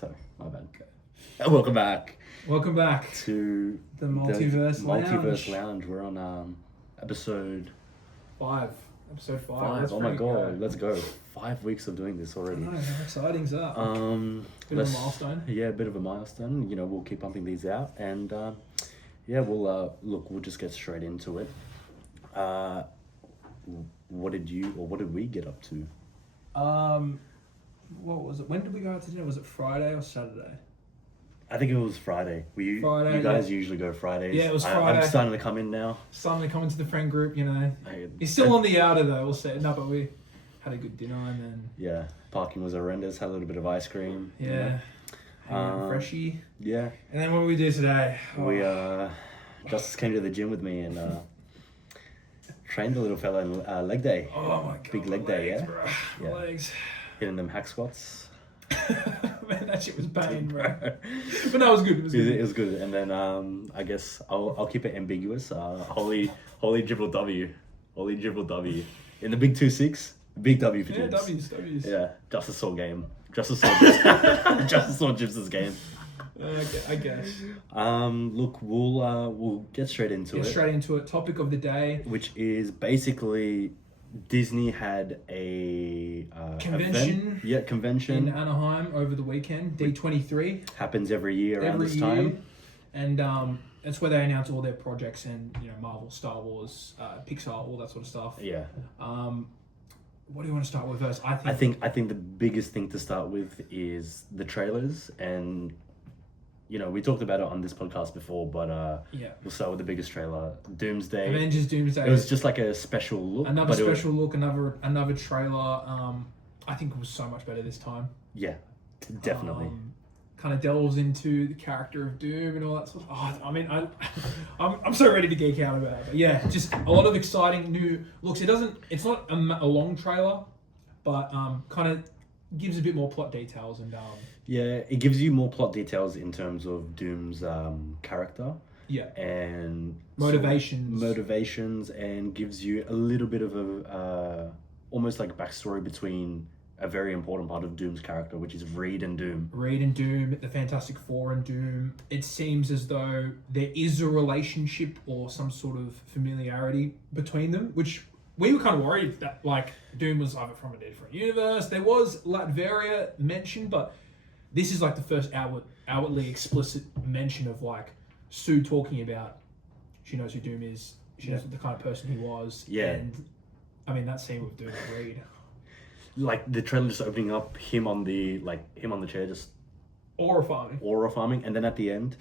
So, my bad. Welcome back. Welcome back to the Multiverse Lounge. Multiverse Lounge. We're on episode 5. Episode 5. Oh my god, let's go. 5 weeks of doing this already. I know, how exciting's that? Bit of a milestone. Yeah, a bit of a milestone. You know, we'll keep pumping these out, and we'll just get straight into it. What did we get up to? What was it? When did we go out to dinner? Was it Friday or Saturday? I think it was Friday. Friday, you guys usually go Fridays. Yeah, it was Friday. I'm starting to come in now. Starting to come into the friend group, you know. He's still on the outer though, we'll say. No, but we had a good dinner and then... Yeah, parking was horrendous. Had a little bit of ice cream. Yeah. Freshie. Yeah. And then what did we do today? We, Justice came to the gym with me and trained the little fella in leg day. Oh my god. Big leg day, yeah? Bro. Yeah. My legs. Hitting them hack squats. Man, that shit was pain, bro. But no, it was good. It was good. And then I guess I'll keep it ambiguous. Holy dribble W. Holy dribble W. In the big 2-6, big W for Jibs. W's. Yeah, Justice saw game. Justice saw Jibs' game. I guess. Look, we'll get straight into it. Get straight into it. Topic of the day, which is basically Disney had a convention. Convention in Anaheim over the weekend. D23 happens every year around this time, and that's where they announce all their projects and Marvel, Star Wars, Pixar, all that sort of stuff. Yeah. What do you want to start with first? I think the biggest thing to start with is the trailers, and we talked about it on this podcast before, but we'll start with the biggest trailer, Doomsday. Avengers Doomsday. It was just like a special look. Another trailer. I think it was so much better this time. Yeah, definitely. Kind of delves into the character of Doom and all that sort of. I'm so ready to geek out about it. But yeah, just a lot of exciting new looks. It's not a long trailer, but kind of gives a bit more plot details and yeah, it gives you more plot details in terms of Doom's character. Yeah. And motivations, and gives you a little bit of a almost like backstory between a very important part of Doom's character, which is Reed and Doom, the Fantastic Four and Doom. It seems as though there is a relationship or some sort of familiarity between them, which we were kind of worried that like Doom was either from a different universe. There was Latveria mentioned, but this is like the first outwardly explicit mention of like Sue talking about she knows who Doom is. She knows the kind of person he was. Yeah. And I mean that scene with Doom and Reed. Like the trailer just opening up, him on the chair, just aura farming, and then at the end,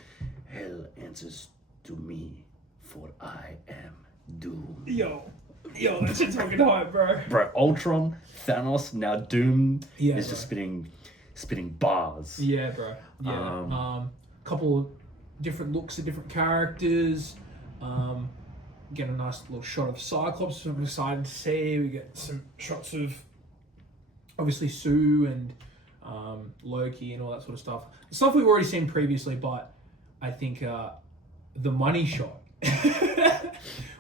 hell answers to me, for I am Doom. Yo, that shit's fucking hype, bro. Bro, Ultron, Thanos, now Doom is just spitting bars. Yeah, bro. Yeah. Couple of different looks at different characters. Get a nice little shot of Cyclops, which I'm excited to see. We get some shots of obviously Sue and Loki and all that sort of stuff. Stuff we've already seen previously, but I think the money shot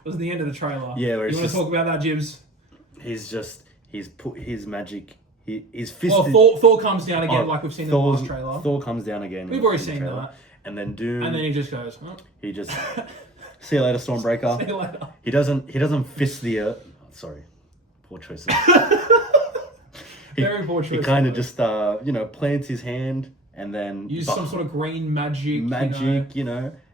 was the end of the trailer. Yeah, you want to talk about that, Jibs? He's put his magic. He's fisted. Well, Thor comes down again, like we've seen in the last trailer. Thor comes down again. We've already seen that. And then Doom. And then he just goes. Huh? He just see you later, Stormbreaker. See you later. He doesn't fist the earth. Sorry, poor choices. Very poor choice. He kind of just plants his hand and then use some sort of green magic.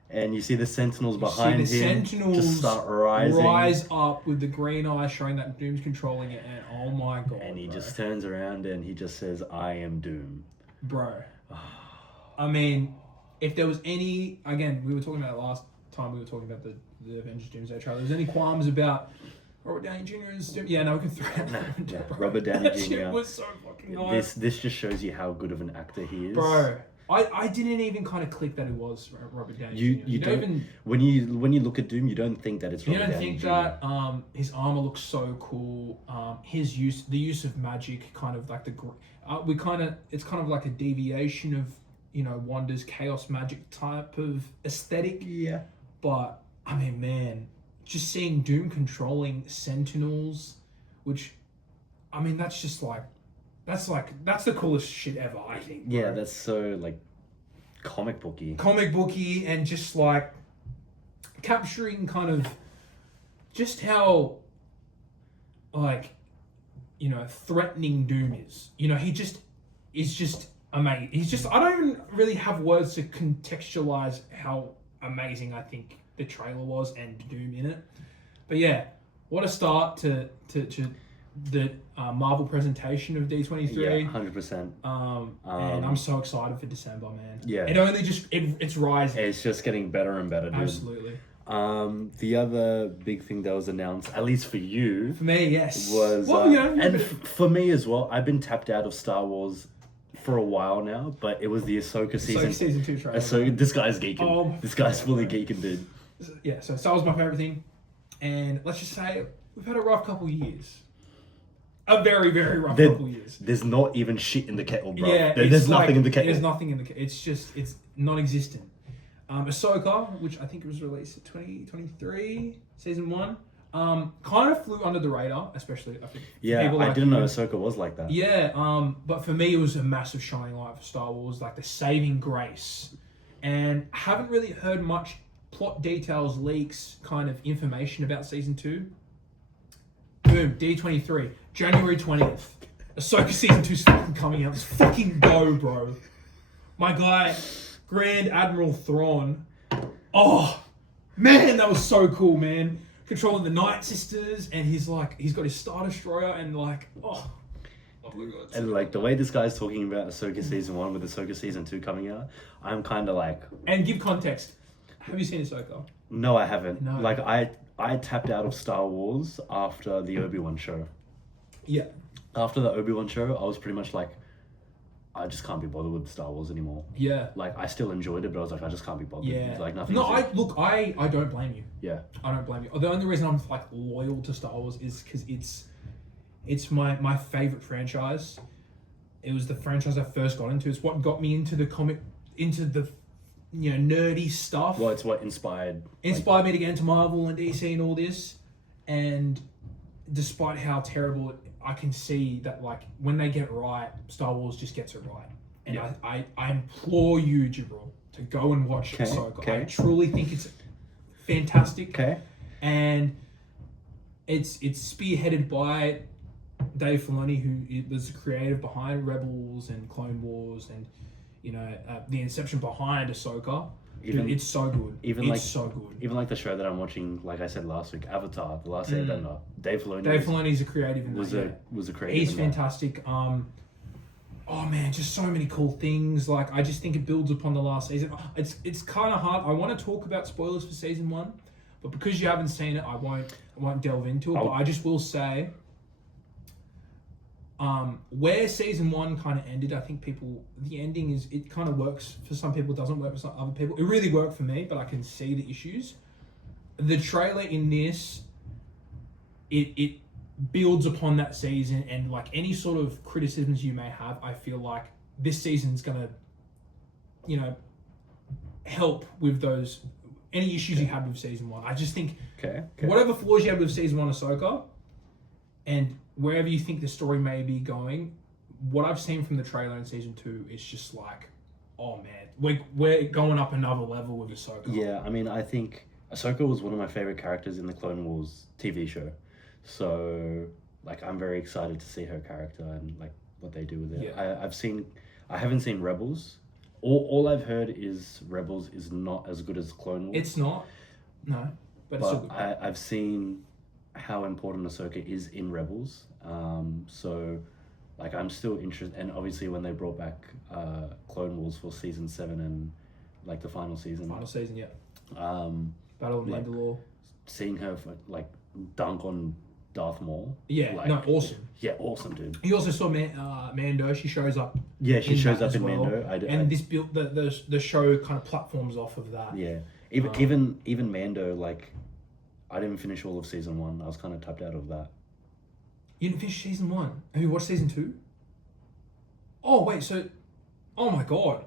And you see the Sentinels behind him. Sentinels just start rising. Rise up with the green eyes, showing that Doom's controlling it, and oh my god! And he just turns around and he just says, "I am Doom." Bro, I mean, if there was any, again, we were talking about it last time. We were talking about the Avengers Doomsday trailer. There's any qualms about Robert Downey Jr. is Doom? Yeah, no, we can throw it. Robert Downey Jr. That shit was so fucking nice. This just shows you how good of an actor he is, bro. I didn't even kind of click that it was Robert Downey Jr. You don't even when you look at Doom, you don't think that it's Robert Downey Jr. You don't think that his armor looks so cool. The use of magic, kind of like it's kind of like a deviation of Wanda's chaos magic type of aesthetic. Yeah. But I mean, man, just seeing Doom controlling Sentinels, which I mean that's just like That's the coolest shit ever, I think. Bro. Yeah, that's so like comic booky. And just like capturing kind of just how like, you know, threatening Doom is. You know, he just is just amazing. He's just, I don't even really have words to contextualize how amazing I think the trailer was and Doom in it. But yeah, what a start to the Marvel presentation of D23. Yeah, 100%. And I'm so excited for December, man. Yeah. It only just, it's rising. It's just getting better and better, dude. Absolutely. The other big thing that was announced, at least for you, for me, yes, was and for me as well. I've been tapped out of Star Wars for a while now, but it was the Ahsoka season 2 trailer. So this guy's geeking. This guy's fully geeking, dude. Yeah, so Star Wars is my favorite thing, and let's just say we've had a rough couple of years. A very, very rough couple of years. There's not even shit in the kettle, bro. Yeah, there's nothing in the kettle. There's nothing in the kettle. It's non-existent. Ahsoka, which I think it was released in 2023, season 1, kind of flew under the radar, especially I think. Yeah, I didn't know Ahsoka was like that. Yeah, but for me it was a massive shining light for Star Wars, like the saving grace, and haven't really heard much plot details, leaks, kind of information about season 2. Boom, D23, January 20th. Ahsoka season 2's fucking coming out. Let's fucking go, bro. My guy, Grand Admiral Thrawn. Oh, man, that was so cool, man. Controlling the Night Sisters, and he's got his Star Destroyer, and like, oh my God. And like the way this guy's talking about Ahsoka season 1 with Ahsoka season 2 coming out, I'm kind of like. And give context. Have you seen Ahsoka? No, I haven't. No. Like I tapped out of Star Wars after the Obi-Wan show. Yeah. After the Obi-Wan show, I was pretty much like, I just can't be bothered with Star Wars anymore. Yeah. Like, I still enjoyed it, but I was like, I just can't be bothered. Yeah. Like, nothing. No, I don't blame you. Yeah. I don't blame you. The only reason I'm like loyal to Star Wars is because it's my favorite franchise. It was the franchise I first got into. It's what got me into the comic, into the, you know, nerdy stuff. Well, it's what inspired me to get into Marvel and DC and all this. And despite how terrible I can see that, like, when they get it right, Star Wars just gets it right. And yeah. I implore you, Jibril, to go and watch Ahsoka. Okay. I truly think it's fantastic. Okay. And it's spearheaded by Dave Filoni, who was the creative behind Rebels and Clone Wars and, you know, the inception behind Ahsoka. Dude, it's so good. So good. Even like the show that I'm watching, like I said last week, Avatar, The Last Airbender. Dave Filoni's a creative in was a creative. He's fantastic. Oh man, just so many cool things. Like, I just think it builds upon the last season. It's kind of hard. I want to talk about spoilers for season 1, but because you haven't seen it, I won't delve into it. But I just will say, where season 1 kind of ended, I think the ending is, it kind of works for some people, doesn't work for some other people. It really worked for me, but I can see the issues. The trailer in this, it builds upon that season, and like any sort of criticisms you may have, I feel like this season's gonna, you know, help with those, any issues you had with season 1. I just think whatever flaws you had with season 1 Ahsoka, and wherever you think the story may be going, what I've seen from the trailer in season 2 is just like, oh man, we're going up another level with Ahsoka. Yeah, I mean, I think Ahsoka was one of my favorite characters in the Clone Wars TV show. So, like, I'm very excited to see her character and like what they do with it. Yeah. I haven't seen Rebels. All I've heard is Rebels is not as good as Clone Wars. It's not, no, but it's still good. I've seen how important Ahsoka is in Rebels. So, like, I'm still interested. And obviously when they brought back Clone Wars for season 7 and like the final season. Yeah. Battle of Mandalore. Seeing her like dunk on Darth Maul. Yeah, like, no, awesome. Yeah, awesome, dude. You also saw Mando. She shows up. Yeah, she shows up in well. Mando. This built the show kind of platforms off of that. Yeah, even Mando, like, I didn't finish all of season 1. I was kind of tapped out of that. You didn't finish season 1. Have you watched season 2? Oh wait, so, oh my god,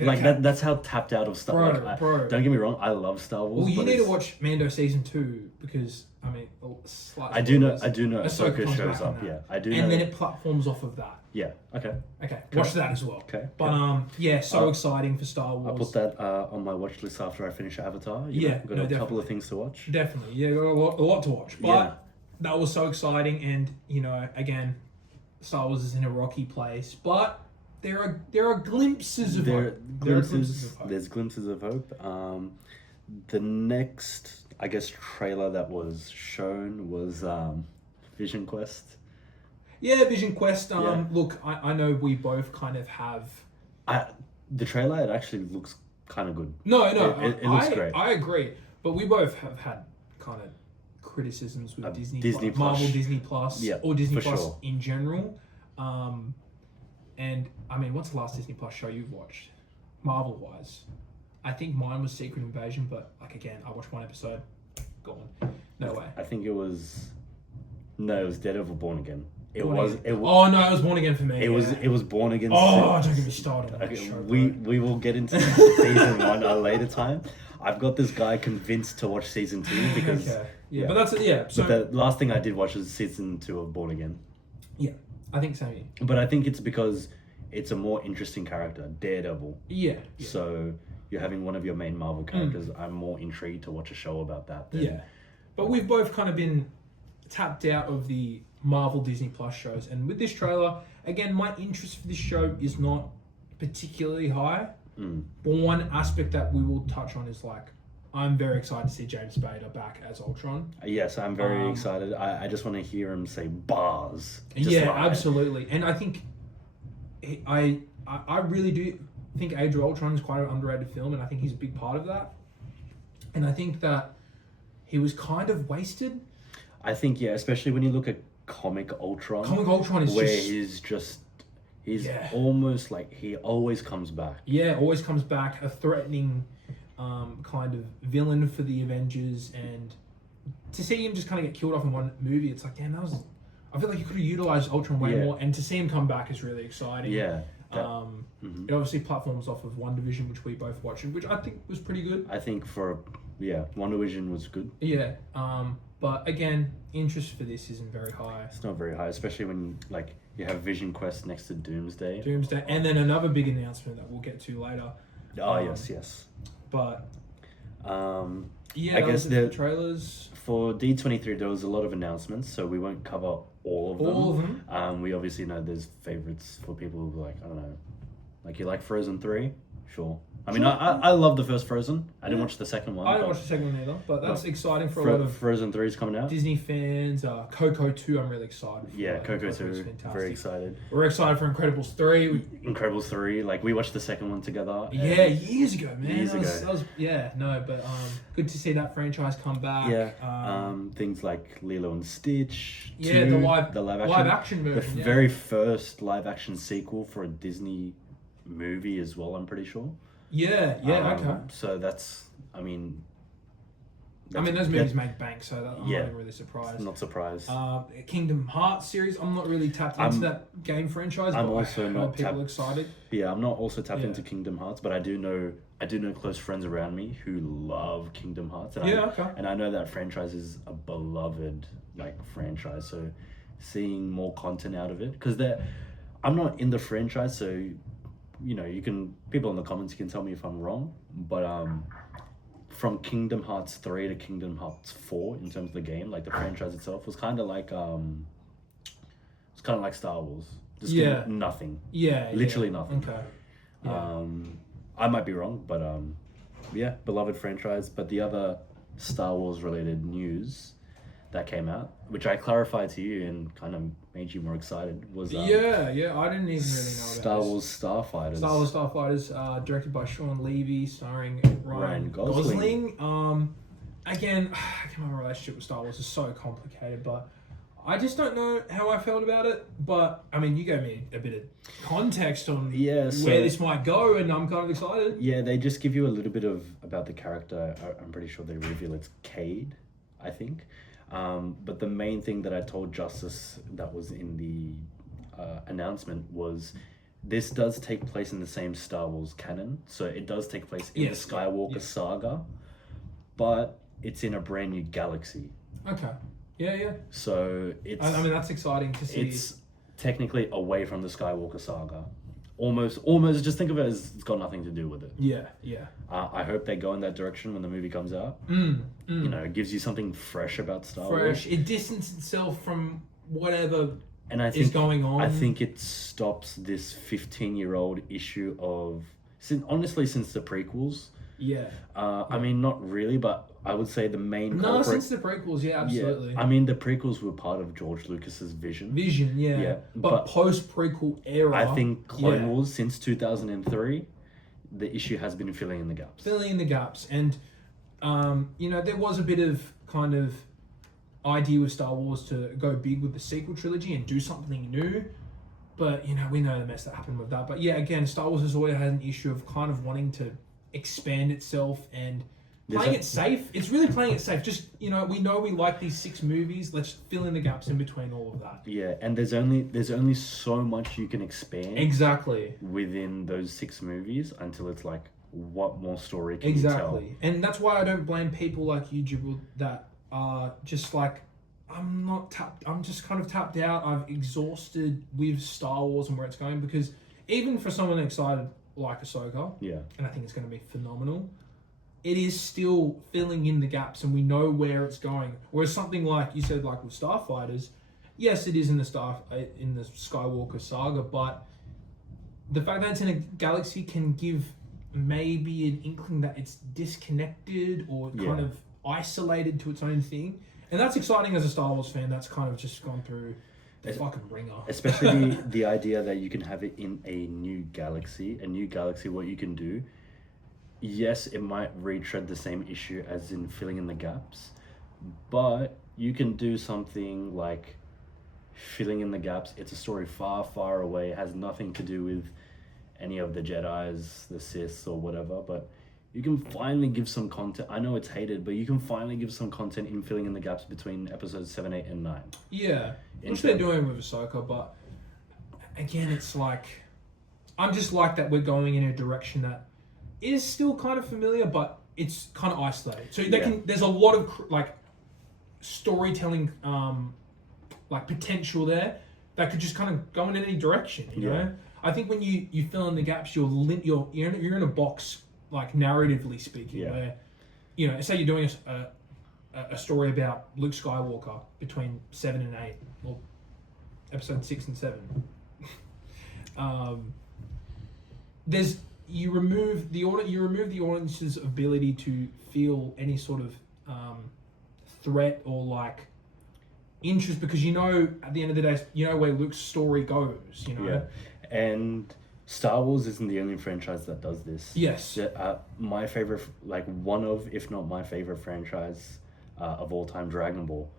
Like that's how tapped out of Star Wars. Bro. Don't get me wrong, I love Star Wars. Well, you need to watch Mando season 2 because I mean, I do know Ahsoka shows up. Yeah, I do. And then it platforms off of that. Yeah. Okay. Watch that as well. Okay. But so exciting for Star Wars. I'll put that on my watch list after I finish Avatar. Got a couple of things to watch. Definitely. Yeah, got a lot to watch. But that was so exciting, and again, Star Wars is in a rocky place, but there are glimpses of hope. There's glimpses of hope. The next, I guess, trailer that was shown was Vision Quest. Yeah, Vision Quest. Look, I know we both kind of have. The trailer, it actually looks kind of good. No, it looks great. I agree, but we both have had kind of criticisms with Disney Plus, Marvel, Disney Plus, or Disney Plus in general. And I mean, what's the last Disney Plus show you've watched, Marvel wise? I think mine was Secret Invasion, but like again, I watched one episode, gone. No way. I think it was Daredevil Born Again. It was. Oh no, it was Born Again for me. It was Born Again. Oh, don't get me started on that show. We will get into season 1 at a later time. I've got this guy convinced to watch season 2 because but that's it. So but the last thing I did watch was season 2 of Born Again. Yeah, I think so. Yeah. But I think it's because it's a more interesting character, Daredevil. Yeah. So you're having one of your main Marvel characters. I'm more intrigued to watch a show about that. But we've both kind of been tapped out of the Marvel Disney Plus shows, and with this trailer, again, my interest for this show is not particularly high. But one aspect that we will touch on is I'm very excited to see James Spader back as Ultron. Yes, I'm very excited. I just want to hear him say bars. Absolutely. And I think I really do think Age of Ultron is quite an underrated film, and I think he's a big part of that. And I think that he was kind of wasted. I think, especially when you look at Comic Ultron. Comic Ultron is where he's almost like he always comes back. Yeah, always comes back, a threatening kind of villain for the Avengers, and to see him just kind of get killed off in one movie, it's like, damn, I feel like you could have utilized Ultron way more, and to see him come back is really exciting. Yeah. It obviously platforms off of WandaVision, which we both watched, which I think was pretty good. I think WandaVision was good. Yeah. But again, interest for this isn't very high. It's not very high, especially when you have Vision Quest next to Doomsday. And then another big announcement that we'll get to later. Yes. But I guess the trailers for D23, there was a lot of announcements, so we won't cover all of them. We obviously know there's favorites for people who I don't know, you like Frozen 3, sure. I mean, I love the first Frozen. I didn't watch the second one. I didn't watch the second one either, but that's exciting for a lot of Frozen 3 is coming out. Disney fans. Coco 2, I'm really excited for. Yeah, Coco 2, very excited. We're excited for Incredibles 3. Incredibles 3, we watched the second one together. Yeah, years ago, man. Good to see that franchise come back. Yeah, things like Lilo and Stitch. Yeah, 2, the live action version. The very first live action sequel for a Disney movie as well, I'm pretty sure. Yeah, okay. So that's, those movies make bank, so I'm not really surprised. Not surprised. Kingdom Hearts series, I'm not really tapped into that game franchise. I'm also not people excited. Yeah, I'm not also tapped into Kingdom Hearts, but I do know close friends around me who love Kingdom Hearts. And I know that franchise is a beloved franchise. So seeing more content out of it, because I'm not in the franchise, so. People in the comments, you can tell me if I'm wrong, but from Kingdom Hearts 3 to Kingdom Hearts 4 in terms of the game, the franchise itself was kind of like Star Wars, just nothing, literally nothing. Okay. I might be wrong, but beloved franchise. But the other Star Wars related news that came out, which I clarified to you and kind of made you more excited, was I didn't even really know about Star Wars Starfighters. Star Wars Starfighters, directed by Sean Levy, starring Ryan Gosling. Again, my relationship with Star Wars is so complicated, but I just don't know how I felt about it. But you gave me a bit of context on where this might go, and I'm kind of excited. Yeah, they just give you a little bit about the character. I'm pretty sure they reveal it's Cade, I think. But the main thing that I told Justice that was in the announcement was this does take place in the same Star Wars canon, so it does take place in the Skywalker saga, but it's in a brand new galaxy. Okay. Yeah. So it's... I mean, that's exciting to see. It's technically away from the Skywalker saga. Almost, just think of it as it's got nothing to do with it. Yeah. I hope they go in that direction when the movie comes out. You know, it gives you something fresh about Star Wars. It distances itself from whatever is going on. I think it stops this 15-year-old issue of... honestly, since the prequels. Yeah. I mean, not really, but I would say the main... since the prequels, yeah, absolutely. Yeah. I mean, the prequels were part of George Lucas's vision. Yeah. But post-prequel era... I think Clone Wars, since 2003, the issue has been filling in the gaps. And, you know, there was a bit of kind of idea with Star Wars to go big with the sequel trilogy and do something new. But, you know, we know the mess that happened with that. But, yeah, again, Star Wars has always had an issue of kind of wanting to expand itself and playing it safe. It's really playing it safe. Just, you know we like these 6 movies. Let's fill in the gaps in between all of that. Yeah, and there's only so much you can expand within those 6 movies until it's like, what more story can you tell? And that's why I don't blame people like you, Jibble, that are just like, I'm just kind of tapped out. I've exhausted with Star Wars and where it's going, because even for someone excited like Ahsoka, and I think it's going to be phenomenal, it is still filling in the gaps and we know where it's going. Whereas something like you said, like with Starfighters, yes, it is in the Skywalker saga, but the fact that it's in a galaxy can give maybe an inkling that it's disconnected or kind of isolated to its own thing. And that's exciting as a Star Wars fan that's kind of just gone through the fucking ringer. Especially the idea that you can have it in a new galaxy. What you can do, yes, it might retread the same issue as in filling in the gaps, but you can do something like filling in the gaps. It's a story far, far away. It has nothing to do with any of the Jedis, the Siths, or whatever, but you can finally give some content. I know it's hated, but you can finally give some content in filling in the gaps between episodes 7, 8, and 9. Yeah, which they're doing with Ahsoka, but again, it's like, I'm just like that we're going in a direction that is still kind of familiar, but it's kind of isolated. So there's a lot of like storytelling, like potential there that could just kind of go in any direction. You know, I think when you fill in the gaps, you're in a box, like narratively speaking, where, you know, say you're doing a story about Luke Skywalker between 7 and 8, or episode 6 and 7. You remove the audience's ability to feel any sort of threat or like interest, because you know at the end of the day, you know where Luke's story goes. You know, and Star Wars isn't the only franchise that does this. Yes. My favorite, like one of, if not my favorite franchise of all time, Dragon Ball.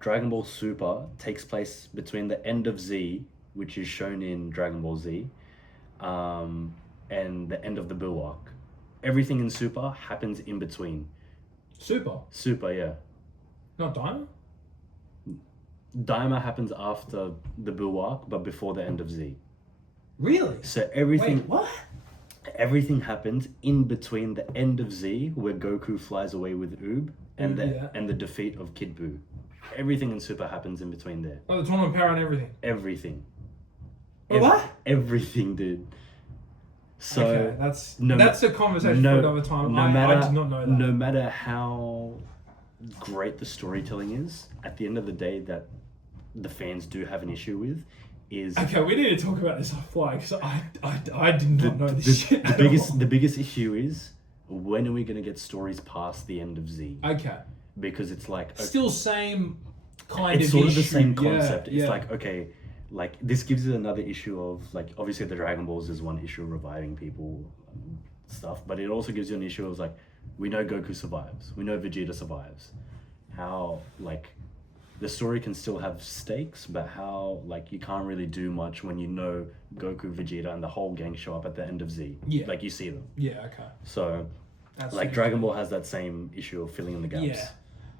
Dragon Ball Super takes place between the end of Z, which is shown in Dragon Ball Z, and the end of the Buu arc. Everything in Super happens in between. Super, yeah. Not Daima? Daima happens after the Buu arc, but before the end of Z. Really? So everything... Wait, what? Everything happens in between the end of Z, where Goku flies away with Oob, and the defeat of Kid Buu. Everything in Super happens in between there. Oh, the tournament power and everything? Everything. What? Everything, dude. So okay, that's a conversation for another time. I did not know that. No matter how great the storytelling is, at the end of the day, that the fans do have an issue with is... Okay, we need to talk about this offline, because I did not know this shit The biggest issue is, when are we going to get stories past the end of Z? Okay. Because it's like... Still same kind of issue. It's sort of the same concept. It's like, okay, like, this gives it another issue of, like, obviously the Dragon Balls is one issue of reviving people and stuff, but it also gives you an issue of, like, we know Goku survives. We know Vegeta survives. How, like... The story can still have stakes, but how, like, you can't really do much when you know Goku, Vegeta, and the whole gang show up at the end of Z. Yeah. Like, you see them. Yeah, okay. So, that's like, Dragon Ball has that same issue of filling in the gaps. Yeah.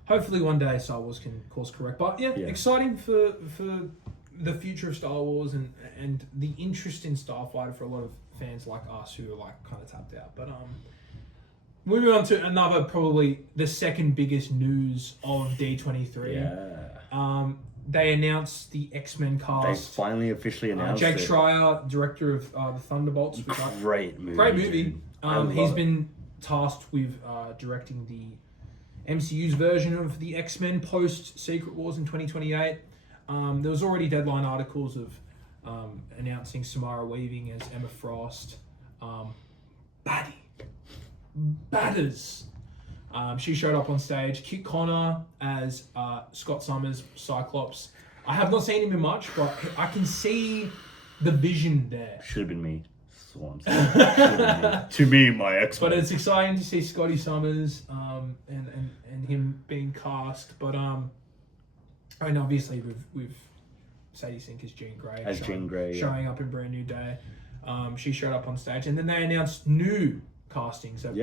Hopefully one day Star Wars can course correct. But, yeah. Exciting for the future of Star Wars and the interest in Starfighter for a lot of fans like us who are like kind of tapped out. But moving on to another, probably the second biggest news of D23. Yeah. They announced the X-Men cast. They finally officially announced Jake it. Schreier, director of the Thunderbolts. Great movie. Great movie. He's it. been tasked with directing the MCU's version of the X-Men post Secret Wars in 2028. There was already deadline articles of announcing Samara Weaving as Emma Frost. Batters. She showed up on stage. Kit Connor as Scott Summers, Cyclops. I have not seen him in much, but I can see the vision there. Should have been me. That's what I'm saying. Should have been me. To me, my X-Men. But it's exciting to see Scotty Summers and him being cast. But I mean, obviously with Sadie Sink as Jean Grey, showing up in Brand New Day. She showed up on stage, and then they announced new casting. So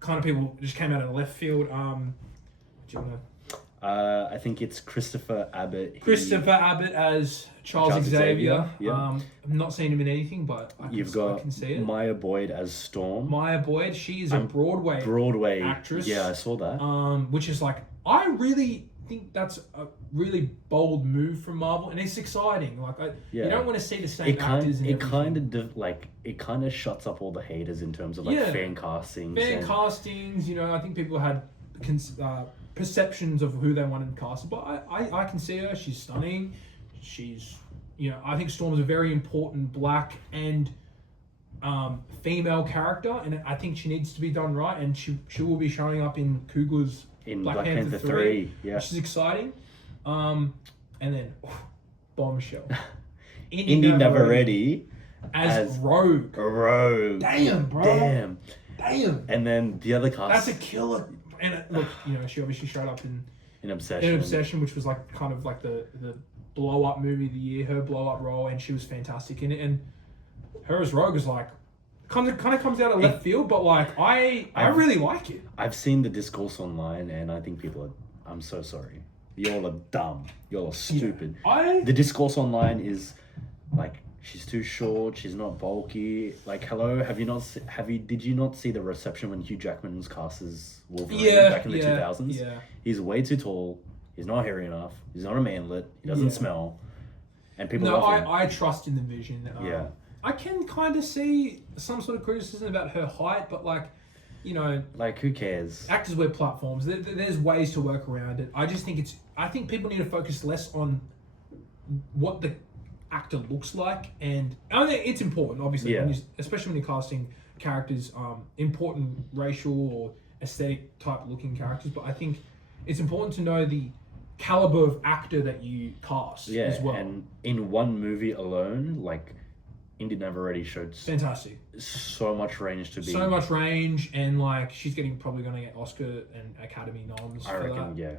kind of people just came out of the left field. Do you want to? I think it's Christopher Abbott. Abbott as Charles Xavier. Yeah. I've not seen him in anything, but I can see it. Maya Boyd as Storm. Maya Boyd, she is a Broadway actress. Yeah, I saw that. Which is like, I really think that's a really bold move from Marvel, and it's exciting. Like, you don't want to see the same actors. It kind of shuts up all the haters in terms of like fan castings. Castings, you know, I think people had perceptions of who they wanted to cast, but I can see her. She's stunning. She's, you know, I think Storm's a very important black and female character, and I think she needs to be done right, and she will be showing up in Coogler's in Black Panther 3, which is exciting. And then bombshell. Indy Navarrete as Rogue. Damn, bro. Damn. And then the other cast. That's a killer. And look, you know, she obviously showed up in Obsession. which was like kind of like the blow up movie of the year, her blow up role, and she was fantastic in it. And her as Rogue is like kind of comes out of left field, but like I really like it. I've seen the discourse online, and I think people are. I'm so sorry. Y'all are dumb. Y'all are stupid. The discourse online is like, she's too short. She's not bulky. Like, hello, did you not see the reception when Hugh Jackman was cast as Wolverine back in the 2000s? Yeah. He's way too tall. He's not hairy enough. He's not a manlet. He doesn't smell. And people love him. I trust in the vision. I can kind of see some sort of criticism about her height, but like, you know, like, who cares? Actors wear platforms. There's ways to work around it. I just think I think people need to focus less on what the actor looks like, and I think it's important, obviously, especially when you're casting characters, important racial or aesthetic type looking characters. But I think it's important to know the caliber of actor that you cast as well. And in one movie alone, like, Indy Navarrete showed fantastic, so much range and like she's probably going to get Oscar and Academy noms. I reckon, yeah.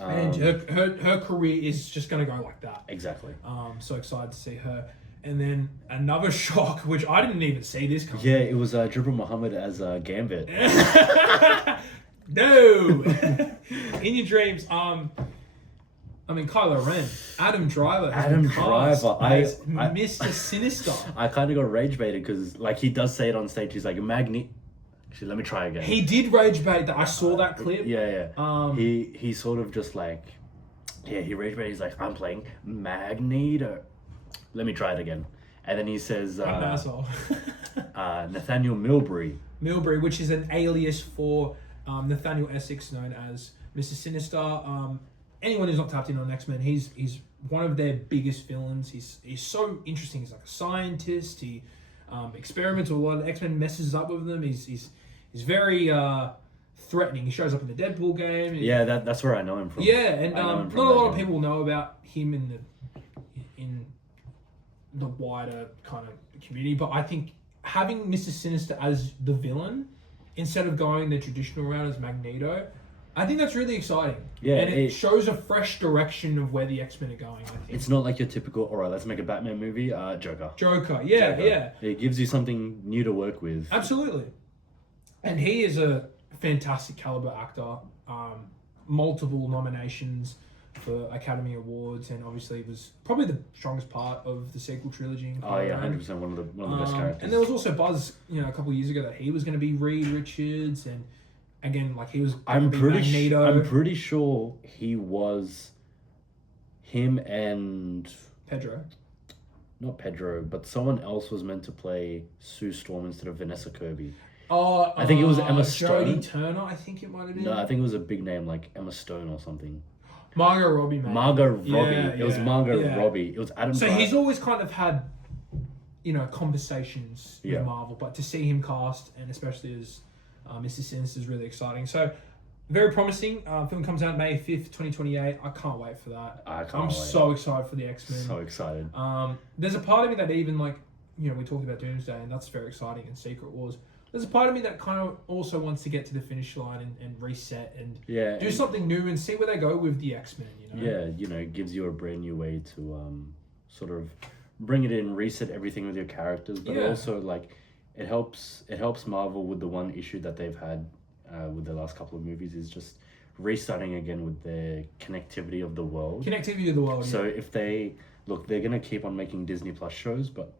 And her career is just going to go like that. Exactly. So excited to see her. And then another shock, which I didn't even see this coming. Yeah, it was Jibril Muhammad as Gambit. No, in your dreams. I mean, Kylo Ren, Adam Driver, Mr. Sinister. I kind of got rage baited because, like, he does say it on stage. He's like, Actually, let me try again. He did rage bait that. I saw that clip. Yeah. He sort of just like, he rage baited. He's like, I'm playing Magneto. Let me try it again. And then he says, I'm an asshole. Nathaniel Milbury, which is an alias for Nathaniel Essex, known as Mr. Sinister. Anyone who's not tapped in on X-Men, he's one of their biggest villains. He's so interesting. He's like a scientist. He experiments with a lot of X-Men, messes up with them. He's very threatening. He shows up in the Deadpool game. Yeah, that's where I know him from. Yeah, and not a lot of people know about him in the wider kind of community. But I think having Mr. Sinister as the villain instead of going the traditional route as Magneto, I think that's really exciting. Yeah, and it shows a fresh direction of where the X-Men are going, I think. It's not like your typical, all right, let's make a Batman movie, Joker. Yeah. It gives you something new to work with. Absolutely. And he is a fantastic caliber actor. Multiple nominations. for Academy Awards, and obviously was probably the strongest part of the sequel trilogy. Oh yeah, 100%. One of the best characters. And there was also buzz, a couple of years ago that he was going to be Reed Richards, and again, like he was. I'm pretty sure he was. Him and Pedro. Not Pedro, but someone else was meant to play Sue Storm instead of Vanessa Kirby. Oh, I think it was Emma Stone. Jodie Turner, I think it might have been. No, I think it was a big name like Emma Stone or something. Margot Robbie, man. Margot Robbie. It was Margot Robbie. It was Adam. So he's always kind of had, conversations with Marvel, but to see him cast, and especially as Mr. Sinister, is really exciting. So, very promising. Film comes out May 5th, 2028. I can't wait for that. I'm so excited for the X-Men. So excited. There's a part of me that even we talked about Doomsday, and that's very exciting, and Secret Wars. There's a part of me that kind of also wants to get to the finish line and reset and do something new and see where they go with the X-Men, Yeah, it gives you a brand new way to sort of bring it in, reset everything with your characters, but also it helps Marvel with the one issue that they've had with the last couple of movies is just restarting again with their connectivity of the world. So if they're going to keep on making Disney Plus shows, but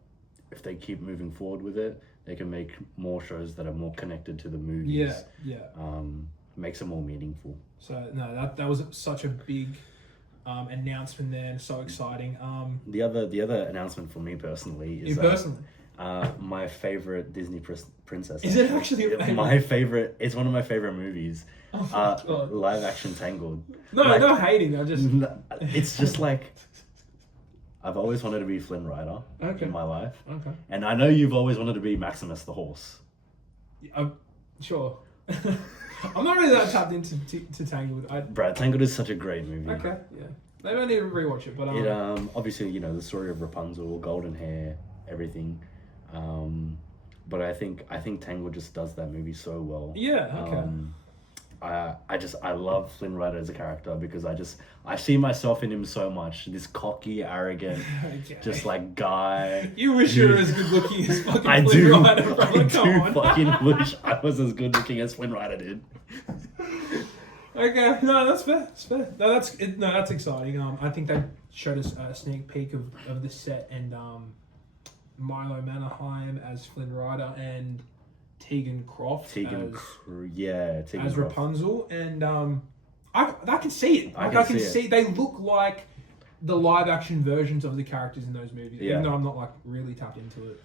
if they keep moving forward with it, they can make more shows that are more connected to the movies. Makes it more meaningful. So no, that was such a big announcement there, and so exciting. The other announcement for me personally is my favorite Disney princess. Is it actually your favorite? My favorite? It's one of my favorite movies. Live action Tangled. No hating. It's just like. I've always wanted to be Flynn Rider in my life. Okay. And I know you've always wanted to be Maximus the horse. Sure. I'm not really that tapped into Tangled. Brad, Tangled is such a great movie. Okay, yeah. Maybe I need to rewatch it, but... It, obviously, the story of Rapunzel, golden hair, everything. But I think Tangled just does that movie so well. Yeah, okay. I love Flynn Rider as a character because I see myself in him so much. This cocky, arrogant, just like guy. You wish you were as good looking as fucking Flynn Rider, bro. I do fucking wish I was as good looking as Flynn Rider did. Okay, no, that's fair. That's fair. No, that's exciting. I think they showed us a sneak peek of the set and Milo Mannerheim as Flynn Rider and Tegan Croft as Rapunzel, and I can see it. I can see they look like the live action versions of the characters in those movies. Even though I'm not really tapped into it.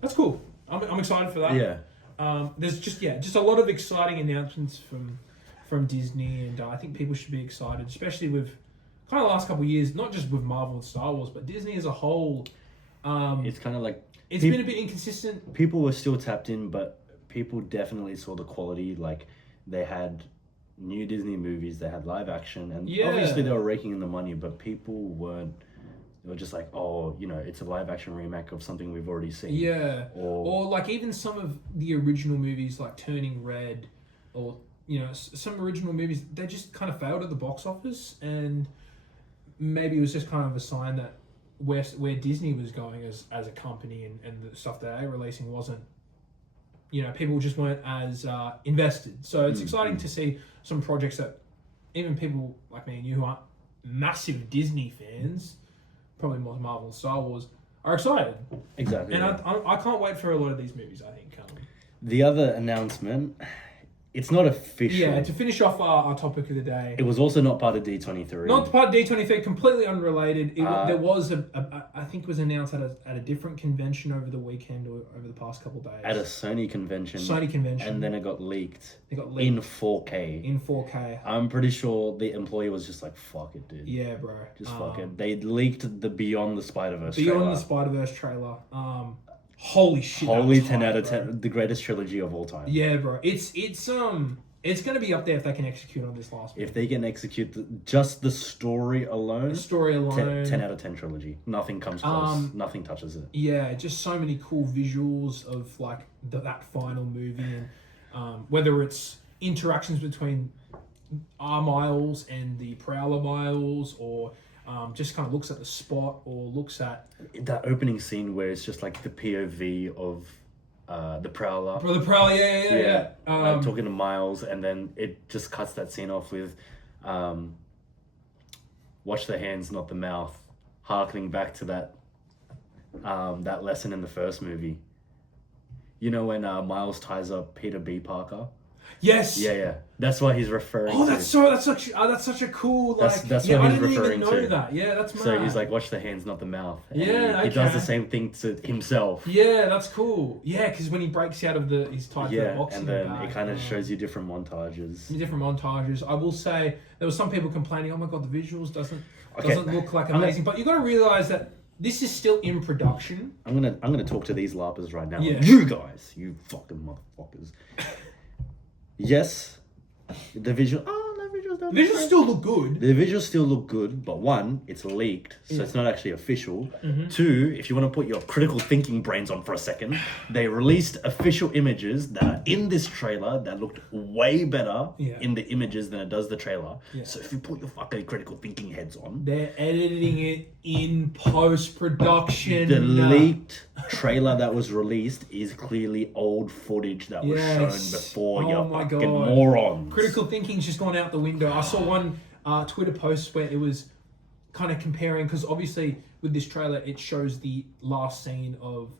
That's cool. I'm excited for that. Yeah. There's just a lot of exciting announcements from Disney, and I think people should be excited, especially with kind of the last couple of years, not just with Marvel and Star Wars, but Disney as a whole. It's kind of like. It's been a bit inconsistent. People were still tapped in, but people definitely saw the quality. Like, they had new Disney movies, they had live action, and obviously they were raking in the money, but people weren't. They were just like, it's a live action remake of something we've already seen. Yeah. Or like even some of the original movies, like Turning Red, or, some original movies, they just kind of failed at the box office, and maybe it was just kind of a sign that where Disney was going as a company and the stuff that they're releasing wasn't, people just weren't as invested. So it's exciting to see some projects that even people like me and you who aren't massive Disney fans, probably more Marvel and Star Wars, are excited. Exactly. And I can't wait for a lot of these movies, I think. The other announcement... It's not official. Yeah, to finish off our topic of the day. It was also not part of D23. Not part of D23, completely unrelated. There was I think it was announced at a different convention over the weekend or over the past couple of days. At a Sony convention. And then it got leaked. In 4K. In 4K. I'm pretty sure the employee was just like, fuck it, dude. Yeah, bro. Just fuck it. They leaked the Beyond the Spider-Verse trailer. The Spider-Verse trailer. Holy shit! Holy 10 out of 10, the greatest trilogy of all time. Yeah, bro. It's gonna be up there if they can execute on this last one. If they can execute just the story alone. 10 out of 10 trilogy. Nothing comes close. Nothing touches it. Yeah, just so many cool visuals of like that final movie, and whether it's interactions between Miles and the Prowler Miles, or just kind of looks at the spot, or looks at that opening scene where it's just like the POV of the Prowler. For the Prowler, yeah. Talking to Miles, and then it just cuts that scene off with Watch the hands, not the mouth, harkening back to that lesson in the first movie. You know when Miles ties up Peter B. Parker? Yes. Yeah. That's what he's referring to. That's such a cool That's what he's I didn't referring even know to. that. Yeah, that's mad. So he's like, watch the hands, not the mouth. And he does the same thing to himself. Yeah, that's cool. Yeah, because when he breaks out of he's tied to the boxing and then bag, it kind of shows you different montages. I will say there were some people complaining, oh my god, the visuals doesn't look like amazing. But you got to realize that this is still in production. I'm gonna talk to these LARPers right now. Yeah. You guys, you fucking motherfuckers. Yes, the visual. The visuals still look good. The visuals still look good, but one, it's leaked, so it's not actually official. Mm-hmm. Two, if you want to put your critical thinking brains on for a second, they released official images that are in this trailer that looked way better in the images than it does the trailer. Yeah. So if you put your fucking critical thinking heads on, they're editing it in post-production. The leaked trailer that was released is clearly old footage that was shown before. You fucking morons. Critical thinking's just gone out the window. I saw one Twitter post where it was kind of comparing, because obviously with this trailer it shows the last scene of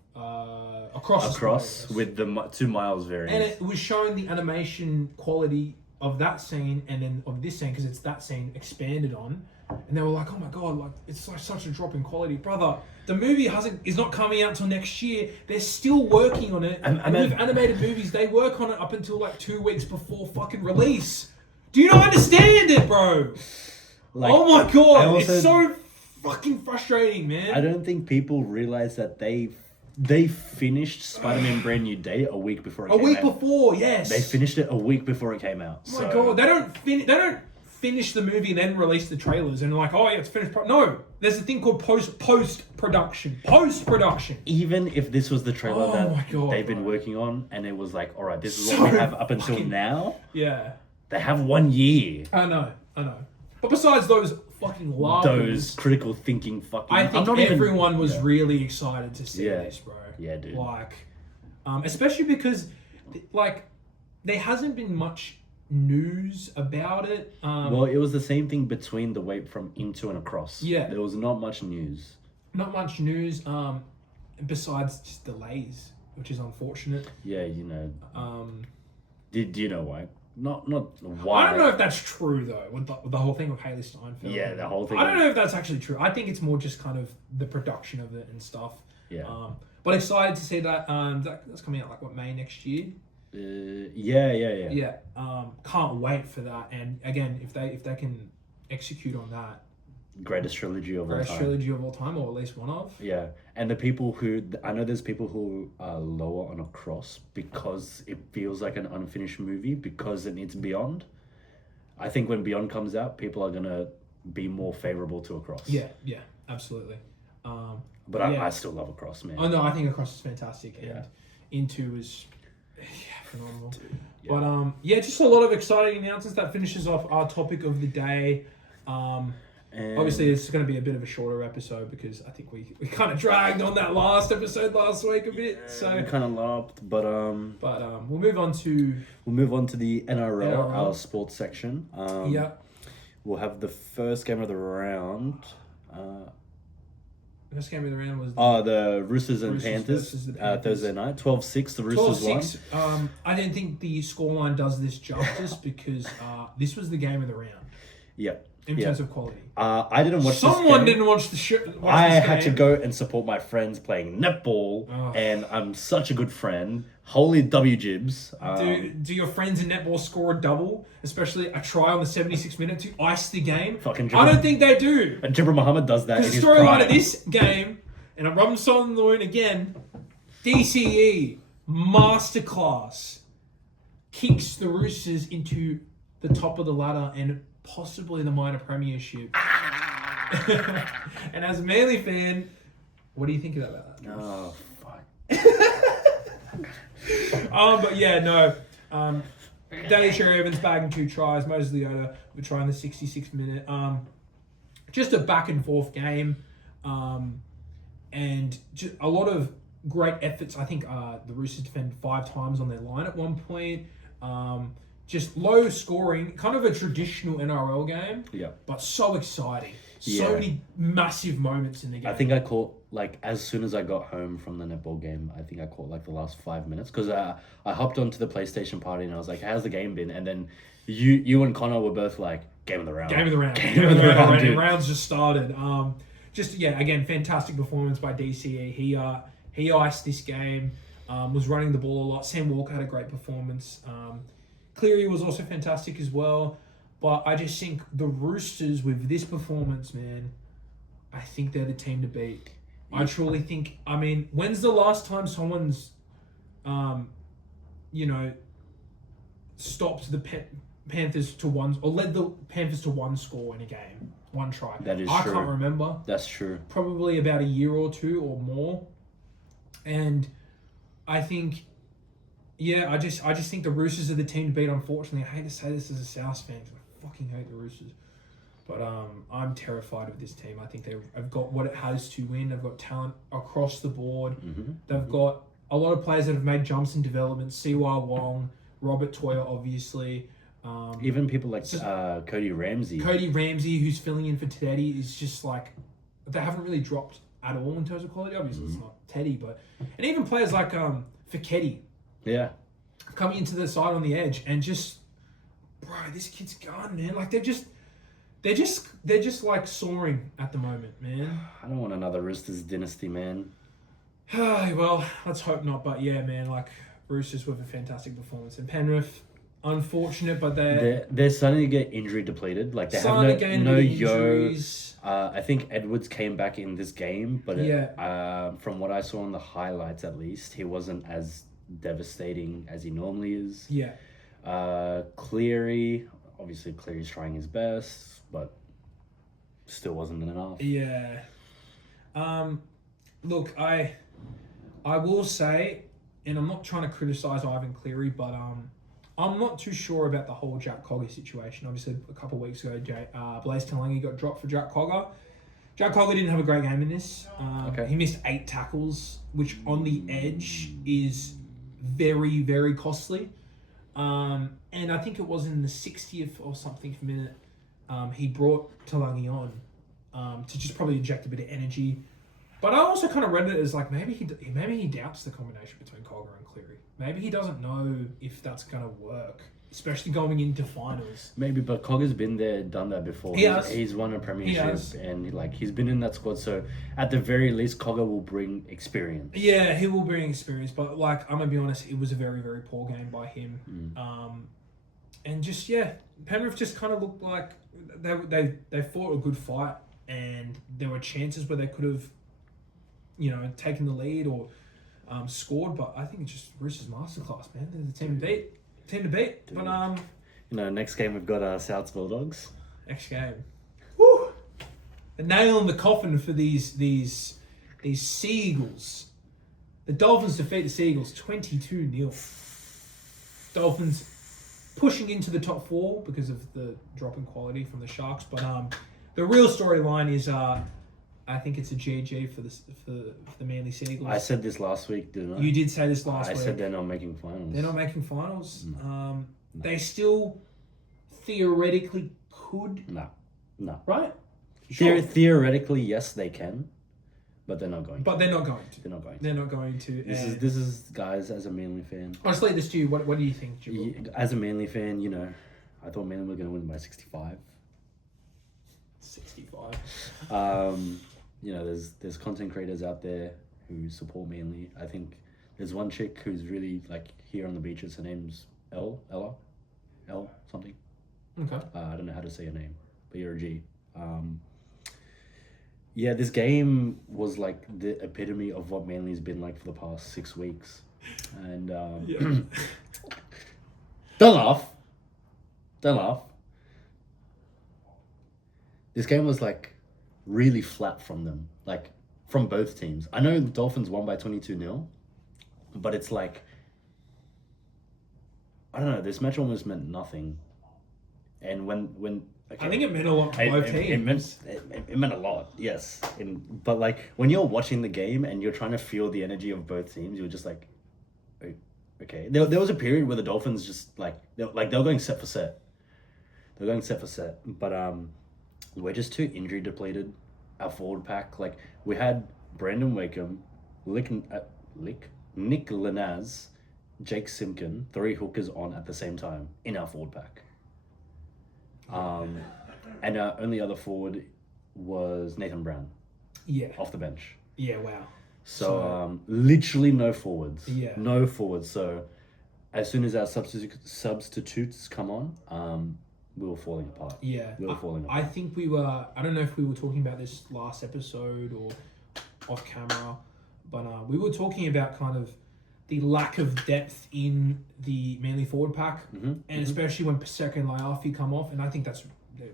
across with the 2 miles variant, and it was showing the animation quality of that scene and then of this scene, because it's that scene expanded on, and they were like, oh my god, like it's like such a drop in quality, brother. The movie is not coming out till next year. They're still working on it, and with animated movies they work on it up until like 2 weeks before fucking release. Do you not understand it, bro? Like, oh my god, it's so fucking frustrating, man. I don't think people realize that they finished Spider-Man Brand New Day a week before it came out. A week before, yes. They finished it a week before it came out. Oh my god, they don't finish the movie and then release the trailers and like, oh yeah, it's finished. No, there's a thing called post-production. Post-production. Even if this was the trailer they've been working on, and it was like, all right, this is what we have up until now. Yeah. They have 1 year. I know. But besides those fucking larpers, those critical thinking fucking... I think everyone was really excited to see this, bro. Yeah, dude. Like, especially because, like, there hasn't been much news about it. Well, it was the same thing between the wait from into and across. Yeah. There was not much news. Not much news, besides just delays, which is unfortunate. Yeah, you know. Do you know why? Not why. I don't know if that's true though. With the whole thing with Haley Steinfeld. Yeah, the whole thing. I don't know if that's actually true. I think it's more just kind of the production of it and stuff. Yeah. But excited to see that. That's coming out like May next year. Yeah. Yeah. Can't wait for that. And again, if they can execute on that. Greatest trilogy of all time, or at least one of. Yeah, and I know there's people who are lower on Across because it feels like an unfinished movie because it needs Beyond. I think when Beyond comes out, people are gonna be more favorable to Across. Yeah, absolutely. But I still love Across, man. Oh no, I think Across is fantastic, and Into is phenomenal. Dude, yeah. But just a lot of exciting announcements. That finishes off our topic of the day. And obviously, it's going to be a bit of a shorter episode because I think we kind of dragged on that last episode last week a bit. So we kind of lapped, but we'll move on to the NRL, our sports section. We'll have the first game of the round. First game of the round was the Roosters and Panthers Thursday night, 12-6. The Roosters 12-6. I don't think the scoreline does this justice because this was the game of the round. Yep. In terms of quality. I didn't watch Someone didn't watch the show. I had to go and support my friends playing netball, and I'm such a good friend. Holy W Jibs. Do your friends in netball score a double? Especially a try on the 76th minute to ice the game? I don't think they do. And Jibber Muhammad does that in his prime. The storyline of this game, and I'm rubbing salt in the wound again, DCE, masterclass, kicks the Roosters into the top of the ladder and possibly the minor premiership. And as a Manly fan, what do you think about that? Oh, fuck. But yeah, no. Danny Cherry-Evans bagging 2 tries. Moses Leota would try in the 66th minute. Just a back and forth game. And just a lot of great efforts. I think the Roosters defended 5 times on their line at one point. Just low scoring, kind of a traditional NRL game. Yeah. But so exciting. so many massive moments in the game. I think I caught, like, as soon as I got home from the netball game, I think I caught, like, the last 5 minutes. Because I hopped onto the PlayStation party and I was like, how's the game been? And then you and Connor were both like, game of the round. Game of the round. Game of the round, already. dude. Rounds just started. Again, fantastic performance by DCE. He iced this game, was running the ball a lot. Sam Walker had a great performance. Cleary was also fantastic as well. But I just think the Roosters, with this performance, man, I think they're the team to beat. I truly think, I mean, when's the last time someone's, stopped the Panthers to one, or led the Panthers to one score in a game, one try? That is true. I can't remember. That's true. Probably about a year or two or more. And I think, I just think the Roosters are the team to beat, unfortunately. I hate to say this as a South fan, because I fucking hate the Roosters. But I'm terrified of this team. I think they've got what it has to win. They've got talent across the board. Mm-hmm. They've got a lot of players that have made jumps in development. Siwa Wong, Robert Toyer, obviously. Even people like Cody Ramsey. Cody Ramsey, who's filling in for Teddy, is just like, they haven't really dropped at all in terms of quality. Obviously, it's not Teddy, and even players like Fiketti. Yeah. Coming into the side on the edge and just, bro, this kid's gone, man. Like they're just like soaring at the moment, man. I don't want another Roosters dynasty, man. Well, let's hope not. But yeah, man, like Roosters with a fantastic performance, and Penrith, unfortunate, but they're starting to get injury depleted. Like they have no injuries. I think Edwards came back in this game, but from what I saw on the highlights, at least, he wasn't as devastating as he normally is. Yeah. Cleary's trying his best, but still wasn't enough. Yeah. Look, I will say, and I'm not trying to criticize Ivan Cleary, but I'm not too sure about the whole Jack Cogger situation. Obviously, a couple of weeks ago, Blaise Talangi got dropped for Jack Cogger. Jack Cogger didn't have a great game in this. He missed 8 tackles, which on the edge is very, very costly. And I think it was in the 60th or something minute, he brought Talangi on to just probably inject a bit of energy. But I also kind of read it as like maybe he doubts the combination between Cogger and Cleary. Maybe he doesn't know if that's going to work, especially going into finals. Maybe, but Cogger's been there, done that before. He's won a premiership, and he's been in that squad. So at the very least, Cogger will bring experience. Yeah, he will bring experience. But like, I'm gonna be honest, it was a very, very poor game by him. And just Penrith just kind of looked like they fought a good fight, and there were chances where they could have, taken the lead or scored. But I think it's just Roosters masterclass, man. They're the team to beat. Dude. But next game we've got Souths Bulldogs. Next game, woo! The nail in the coffin for these Sea Eagles. The Dolphins defeat the Sea Eagles 22-0. Dolphins pushing into the top 4 because of the drop in quality from the Sharks. But the real storyline is I think it's a GG for the Manly Sea Eagles. I said this last week, didn't I? You did say this last week. I said they're not making finals. They're not making finals. No. They still theoretically could. No. Right? Sure. Theoretically, yes, they can, but they're not going to. But they're not going to. They're not going to. This is guys, as a Manly fan. I'll just leave this to you. What do you think, Jibble? As a Manly fan, I thought Manly were going to win by 65. 65. There's content creators out there who support Manly. I think there's one chick who's really here on the beaches. Her name's Ella something. Okay. I don't know how to say her name, but you're a G. This game was the epitome of what Manly's been like for the past 6 weeks, and don't laugh. This game was really flat from them, from both teams. I know the Dolphins won by 22-0, but it's I don't know, this match almost meant nothing. And when I think it meant a lot for both teams. It meant a lot, yes. But when you're watching the game and you're trying to feel the energy of both teams, you're just okay. There was a period where the Dolphins just they were going set for set. But we're just too injury depleted. Our forward pack, like we had Brandon Wakeham, Nick Lanaz, Jake Simkin, 3 hookers on at the same time in our forward pack. And our only other forward was Nathan Brown. Yeah. Off the bench. Yeah, wow. So literally no forwards. Yeah. No forwards. So as soon as our substitutes come on, we were falling apart. Yeah. We were falling apart. I think we were, I don't know if we were talking about this last episode or off camera, but we were talking about kind of the lack of depth in the Manly forward pack, and especially when Paseka and Laiafi come off, and I think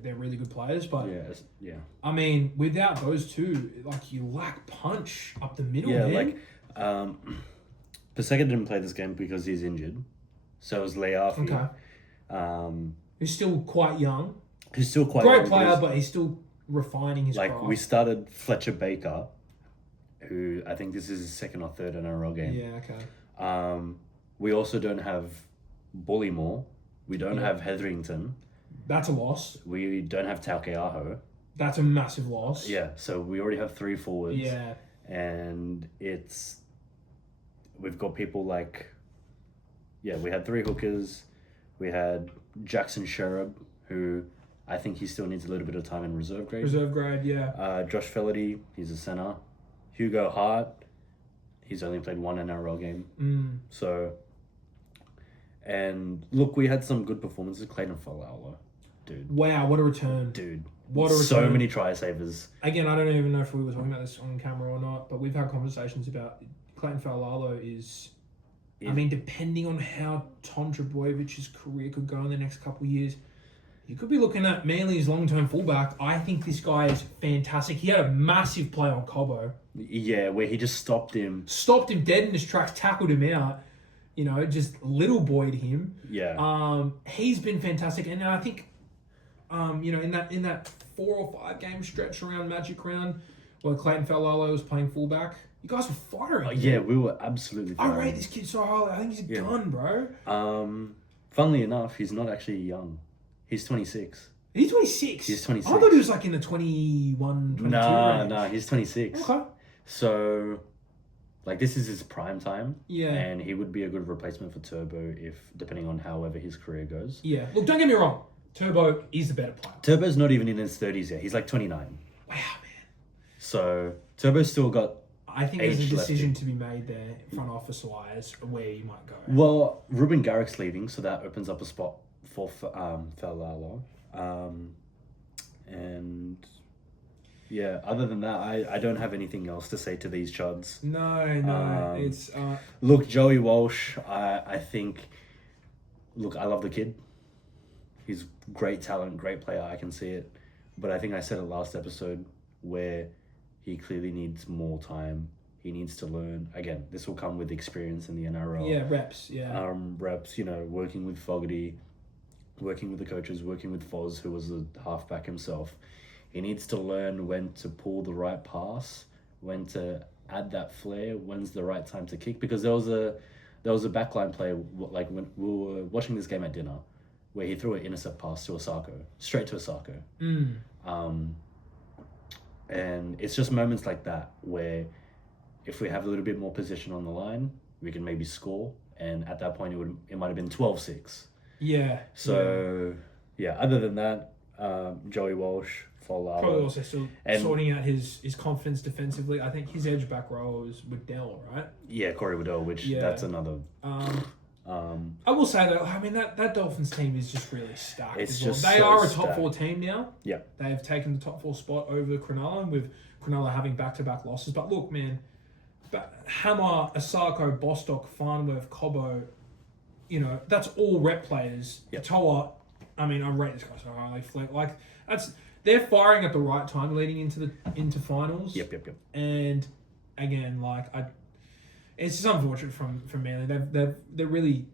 they're really good players, but yeah. I mean, without those two, like you lack punch up the middle. Yeah, man. like Paseka didn't play this game because he's injured, so it was Laiafi. Okay. Who's still quite young. Who's still quite great young, player, but he's still refining his craft. We started Fletcher Baker, who I think this is his second or third NRL game. Yeah, okay. We also don't have Bullymore. We don't have Hetherington. That's a loss. We don't have Taukeaho. That's a massive loss. Yeah, so we already have 3 forwards. Yeah. And we've got people like, we had 3 hookers. We had Jackson Sherrod, who I think he still needs a little bit of time in reserve grade. Reserve grade, yeah. Josh Felaherty, he's a centre. Hugo Hart, he's only played 1 NRL game. So, and look, we had some good performances. Clayton Falala, dude. Wow, what a return. Dude. What a return. So many try savers. Again, I don't even know if we were talking about this on camera or not, but we've had conversations about Clayton Falala I mean, depending on how Tom Trbojevich's career could go in the next couple of years, you could be looking at Manly's long-term fullback. I think this guy is fantastic. He had a massive play on Cobbo. Yeah, where he just stopped him. Stopped him dead in his tracks, tackled him out, just little boyed him. Yeah. He's been fantastic. And I think, in that 4 or 5 game stretch around Magic Round where Clayton Falala was playing fullback, you guys were firing. Yeah, we were absolutely firing. I rate this kid so highly. I think he's a gun, bro. Funnily enough, he's not actually young. He's 26. He's 26? He's 26. I thought he was like in the 21, 22 range. No, he's 26. Okay. So, this is his prime time. Yeah. And he would be a good replacement for Turbo depending on however his career goes. Yeah. Look, don't get me wrong. Turbo is the better player. Turbo's not even in his 30s yet. He's 29. Wow, man. So, Turbo's still got I think there's a decision to be made there, front office-wise, where you might go. Well, Ruben Garrick's leaving, so that opens up a spot for Falala. And yeah, other than that, I don't have anything else to say to these chuds. No, it's... Look, Joey Walsh, I think... Look, I love the kid. He's great talent, great player, I can see it. But I think I said it last episode where he clearly needs more time. He needs to learn. Again, this will come with experience in the NRL. Yeah, reps, yeah. Reps, working with Fogarty, working with the coaches, working with Foz, who was a halfback himself. He needs to learn when to pull the right pass, when to add that flair, when's the right time to kick. Because there was a backline play, when we were watching this game at dinner, where he threw an intercept pass to Osako, straight to Osako. And it's just moments like that where if we have a little bit more position on the line, we can maybe score. And at that point, it might have been 12-6. Yeah. So, other than that, Joey Walsh, Falala. Probably also still sorting out his confidence defensively. I think his edge back row is Waddell, right? Yeah, Corey Waddell, that's another... I will say though, I mean that Dolphins team is just really stacked. They are a top 4 team now. Yeah, they've taken the top 4 spot over Cronulla, with Cronulla having back-to-back losses. But look, man, Hammer, Asako, Bostock, Farnworth, Cobbo, that's all rep players. Yep. Toa, I mean, I rate this guy so highly. They're firing at the right time, leading into finals. Yep. And again, it's just unfortunate from Manly. They're really,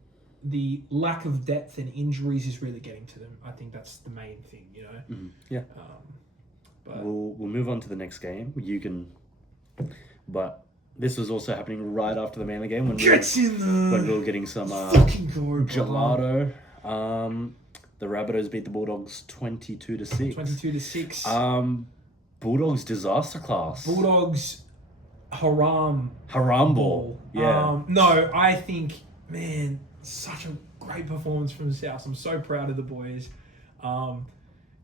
the lack of depth and injuries is really getting to them. I think that's the main thing, Mm-hmm. Yeah. But we'll move on to the next game. But this was also happening right after the Manly game when we were getting some fucking glory, gelato. The Rabbitohs beat the Bulldogs 22-6. 22-6. Bulldogs disaster class. Bulldogs haram ball. Yeah. No, I think, man, such a great performance from South. I'm so proud of the boys.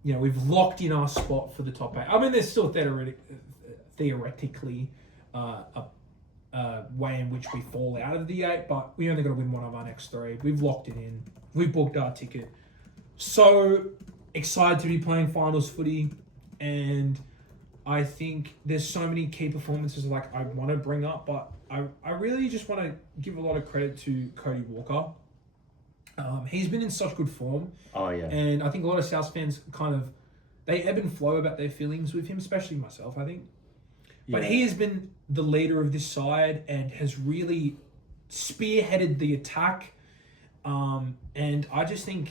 We've locked in our spot for the top 8. I mean, there's still theoretically a way in which we fall out of the 8, but we only got to win one of our next 3. We've locked it in. We've booked our ticket. So excited to be playing finals footy, and I think there's so many key performances like I want to bring up, but I really just want to give a lot of credit to Cody Walker. He's been in such good form. Oh, yeah. And I think a lot of South fans they ebb and flow about their feelings with him, especially myself, I think. Yeah. But he has been the leader of this side and has really spearheaded the attack. And I just think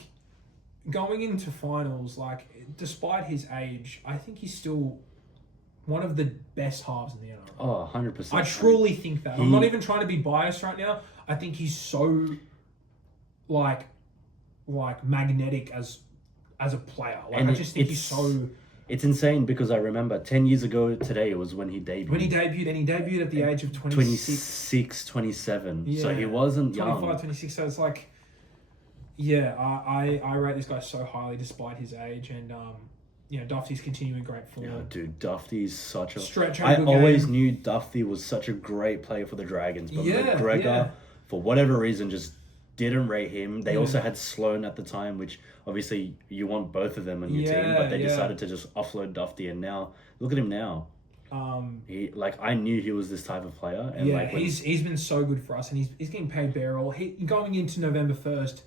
going into finals, like, despite his age, I think he's still one of the best halves in the NRL. Oh, 100%. I truly think that. I'm not even trying to be biased right now. I think he's so, like magnetic as a player. Like, and I just think he's so... It's insane because I remember 10 years ago today was when he debuted. He debuted at the age of 26. 27. Yeah. So he wasn't 25, young. 26. So it's like, yeah, I rate this guy so highly despite his age. And, Duffy's continuing great form. Yeah, dude, Duffy's such a... Stretch I always knew Duffy was such a great player for the Dragons. But McGregor, for whatever reason, just didn't rate him. They also had Sloan at the time, which obviously you want both of them on your team, but they decided to just offload Duffy, and now look at him now. I knew he was this type of player, and he's been so good for us, and he's getting paid barrel. Going into November 1st,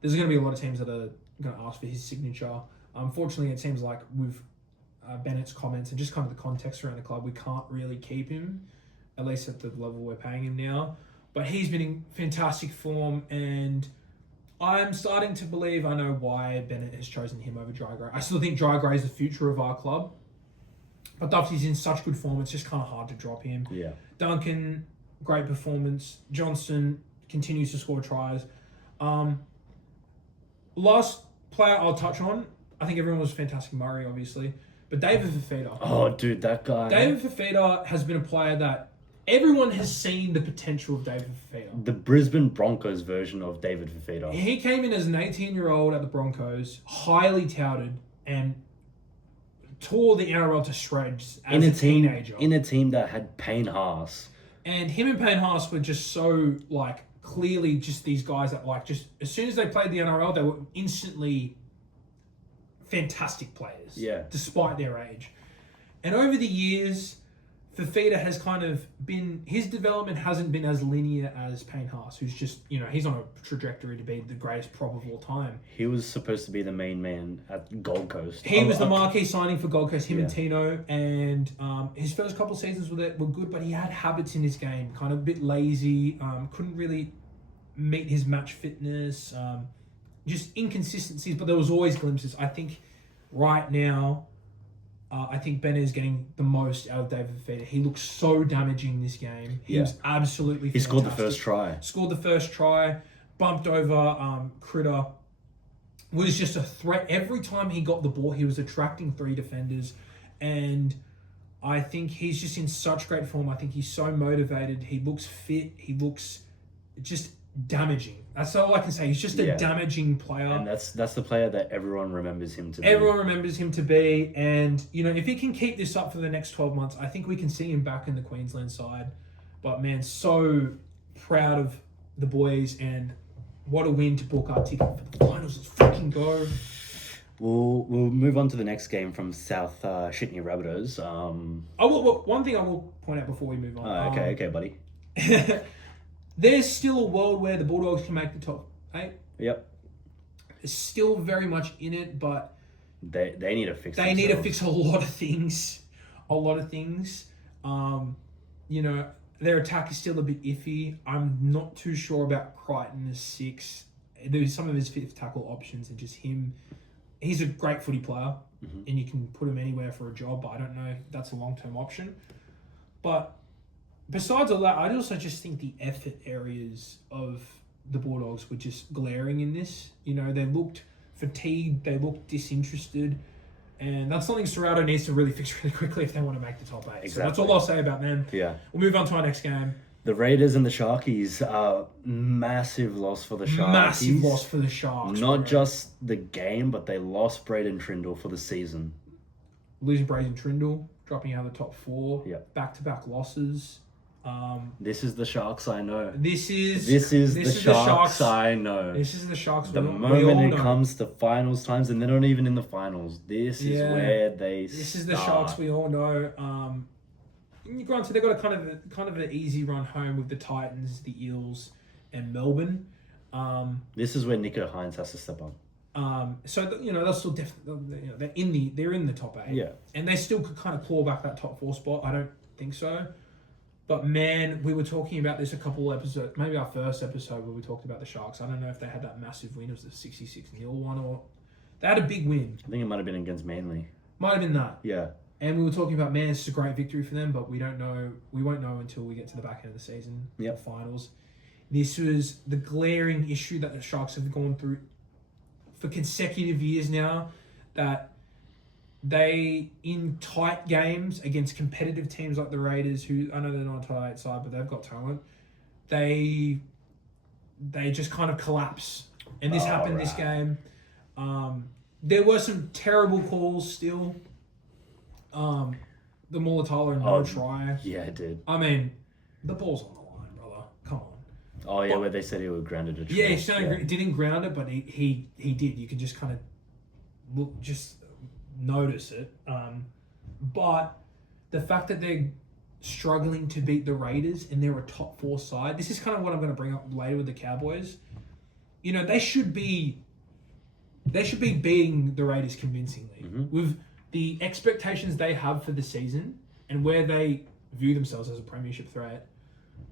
there's going to be a lot of teams that are going to ask for his signature. Unfortunately, it seems like with Bennett's comments and just kind of the context around the club, we can't really keep him, at least at the level we're paying him now. But he's been in fantastic form, and I'm starting to believe I know why Bennett has chosen him over Dry Gray. I still think Dry Gray is the future of our club, but Duffy's in such good form, it's just kind of hard to drop him. Yeah. Duncan, great performance. Johnston continues to score tries. Last player I'll touch on, I think everyone was fantastic. Murray, obviously, but David Fafita. Oh, dude, that guy. David Fafita has been a player that everyone has seen the potential of David Fafita. The Brisbane Broncos version of David Fafita. He came in as an 18-year-old at the Broncos, highly touted, and tore the NRL to shreds as a teenager. In a team that had Payne Haas. And him and Payne Haas were just so, clearly just these guys that, just as soon as they played the NRL, they were instantly fantastic players. Yeah. Despite their age. And over the years, Fafita has kind of been... His development hasn't been as linear as Payne Haas, who's just, he's on a trajectory to be the greatest prop of all time. He was supposed to be the main man at Gold Coast. He was the marquee signing for Gold Coast, him and Tino, and his first couple seasons were good, but he had habits in his game, kind of a bit lazy, couldn't really meet his match fitness, just inconsistencies, but there was always glimpses. I think right now... I think Ben is getting the most out of David Fafita. He looks so damaging this game. He was absolutely fantastic. He scored the first try. Bumped over Critter. Was just a threat. Every time he got the ball, he was attracting 3 defenders. And I think he's just in such great form. I think he's so motivated. He looks fit. He looks just damaging. That's all I can say. He's just a damaging player. And that's the player that everyone remembers him to be. Everyone remembers him to be. And, if he can keep this up for the next 12 months, I think we can see him back in the Queensland side. But, man, so proud of the boys. And what a win to book our ticket for the finals. Let's fucking go. We'll move on to the next game from South Sydney Rabbitohs. One thing I will point out before we move on. Okay, buddy. There's still a world where the Bulldogs can make the top 8. Yep. It's still very much in it, but... They need to fix They need to fix a lot of things. Their attack is still a bit iffy. I'm not too sure about Crichton as 6. There's some of his 5th tackle options and just him. He's a great footy player, and you can put him anywhere for a job, but I don't know if that's a long-term option. But... besides all that, I also just think the effort areas of the Bulldogs were just glaring in this. They looked fatigued. They look disinterested. And that's something Serrato needs to really fix really quickly if they want to make the top 8. Exactly. So that's all I'll say about them. Yeah. We'll move on to our next game. The Raiders and the Sharkies. Massive loss for the Sharkies. Massive loss for the Sharks. Not just the game, but they lost Braden Trindle for the season. Losing Braden Trindle, dropping out of the top 4. Yep. Back-to-back losses. This is the Sharks I know. This is the Sharks I know. This is the Sharks. The moment it comes to finals times, and they're not even in the finals. This is where they. This is the Sharks we all know. Granted, they've got a kind of an easy run home with the Titans, the Eels, and Melbourne. This is where Nico Hines has to step up. So they're still definitely they're in the top 8. Yeah, and they still could kind of claw back that top 4 spot. I don't think so. But man, we were talking about this a couple of episodes, maybe our first episode where we talked about the Sharks. I don't know if they had that massive win. It was the 66-0 one, or they had a big win. I think it might have been against Manly. Might have been that. Yeah. And we were talking about, man, this is a great victory for them, but we don't know. We won't know until we get to the back end of the season, the finals. This was the glaring issue that the Sharks have gone through for consecutive years now, that they, in tight games against competitive teams like the Raiders, who I know they're not a top 8 side, but they've got talent, they just kind of collapse. And this happened this game. There were some terrible calls still. The Mulatalo and no try. Yeah, it did. I mean, the ball's on the line, brother. Come on. Oh, yeah, where they said he would grounded a try. Yeah, he didn't ground it, but he did. You could just kind of notice it. But the fact that they're struggling to beat the Raiders and they're a top 4 side, this is kind of what I'm going to bring up later with the Cowboys. They should be beating the Raiders convincingly. With the expectations they have for the season and where they view themselves as a premiership threat,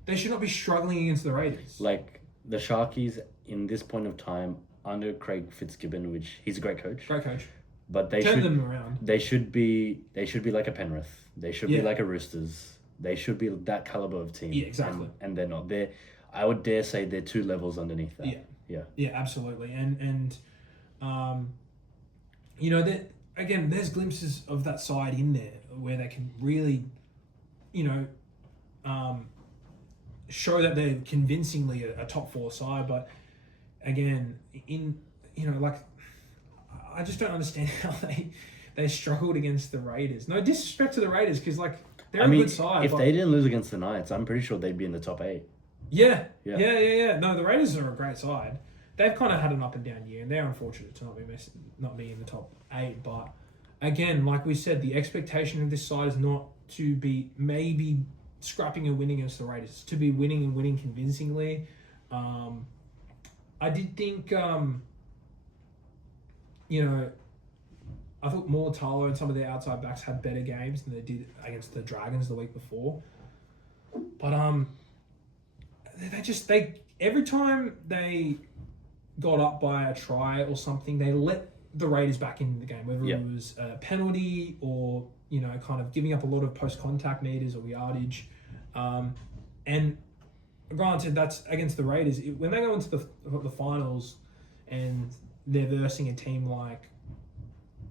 they should not be struggling against the Raiders. Like the Sharkies in this point of time under Craig Fitzgibbon, which he's a great coach. But they turn them around. They should be like a Penrith. They should be like a Roosters. They should be that caliber of team. Yeah, exactly. And they're not. I would dare say they're 2 levels underneath that. Yeah, absolutely. And that again, there's glimpses of that side in there where they can really, show that they're convincingly a top 4 side. But again, I just don't understand how they struggled against the Raiders. No disrespect to the Raiders, because they're a good side. If they didn't lose against the Knights, I'm pretty sure they'd be in the top 8. Yeah. No, the Raiders are a great side. They've kind of had an up and down year, and they're unfortunate to not be in the top 8. But again, like we said, the expectation of this side is not to be maybe scrapping a win against the Raiders. It's to be winning and winning convincingly. I did think, I thought Mulatalo and some of their outside backs had better games than they did against the Dragons the week before. But they every time they got up by a try or something, they let the Raiders back in the game, whether it was a penalty or kind of giving up a lot of post-contact meters or yardage. And granted, that's against the Raiders. When they go into the finals and they're versing a team like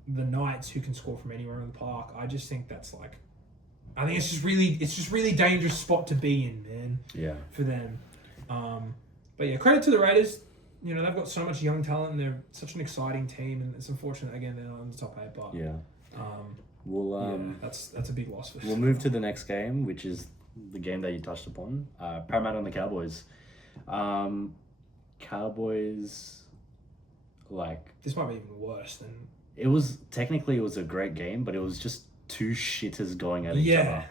the Knights, who can score from anywhere in the park, I just think that's I think it's just really dangerous spot to be in, man. Yeah. For them. But yeah, credit to the Raiders. They've got so much young talent and they're such an exciting team, and it's unfortunate again they're not in the top 8. But that's a big loss for them. We'll move to the next game, which is the game that you touched upon. Parramatta and the Cowboys. Cowboys, this might be even worse than. It was a great game, but it was just 2 shitters going at each other.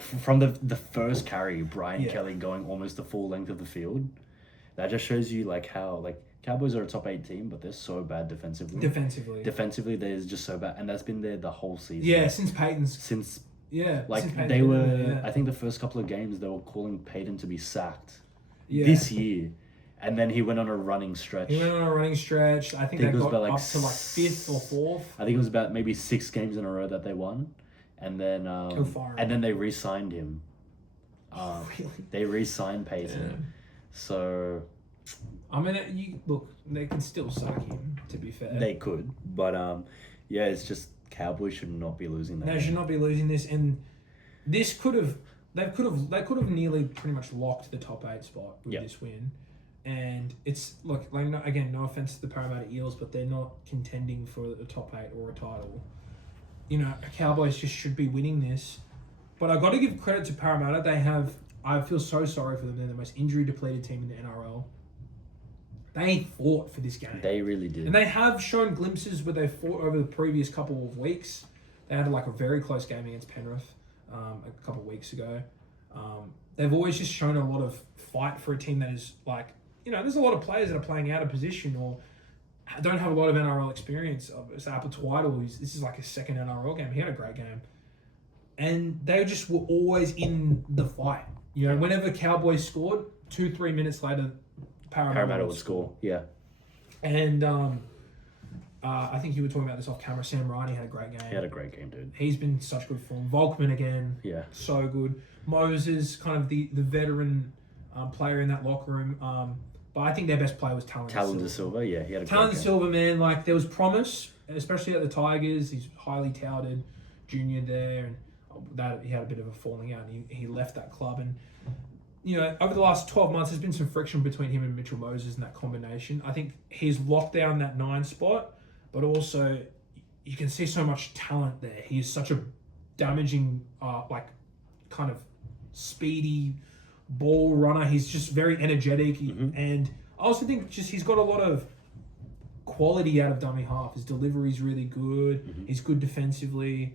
From the first carry, Brian Kelly going almost the full length of the field. That just shows you how Cowboys are a top 8 team, but they're so bad defensively. Defensively, they're just so bad, and that's been there the whole season. Yeah, since Peyton's. Since Peyton they were. I think the first couple of games they were calling Peyton to be sacked. Yeah. This year, and then he went on a running stretch. I think they got up to 5th or 4th. I think it was about maybe 6 games in a row that they won, and then they re-signed him. Really? They re-signed Peyton. Yeah. So, I mean, look, they can still suck him, to be fair. They could, but yeah, it's just Cowboys should not be losing that. They game. should not be losing this, and this could have nearly pretty much locked the top 8 spot with this win. And it's look like no offense to the Parramatta Eels, but they're not contending for the top 8 or a title. You know, Cowboys just should be winning this. But I got to give credit to Parramatta. I feel so sorry for them. They're the most injury depleted team in the NRL. They fought for this game. They really did. And they have shown glimpses where they fought over the previous couple of weeks. They had like a very close game against Penrith a couple of weeks ago. They've always just shown a lot of fight for a team that is like, you know, there's a lot of players that are playing out of position or don't have a lot of NRL experience. So Apple Twiddle, this is like his second NRL game. He had a great game. And they just were always in the fight. You know, whenever Cowboys scored, 2-3 minutes later, Parramatta would score. Yeah. And I think you were talking about this off camera. Sam Riney had a great game. He had a great game, dude. He's been such good form. Volkman again. Yeah. So good. Moses, kind of the veteran player in that locker room. But I think their best player was Talon De Silva, yeah. He had a Talon great De game. Silva, man, like there was promise, especially at the Tigers. He's highly touted junior there. And that he had a bit of a falling out and he left that club. And you know, over the last 12 months, there's been some friction between him and Mitchell Moses in that combination. I think he's locked down that 9 spot, but also you can see so much talent there. He's such a damaging, like, kind of speedy ball runner. He's just very energetic. And I also think just he's got a lot of quality out of dummy half. His delivery's really good. He's good defensively.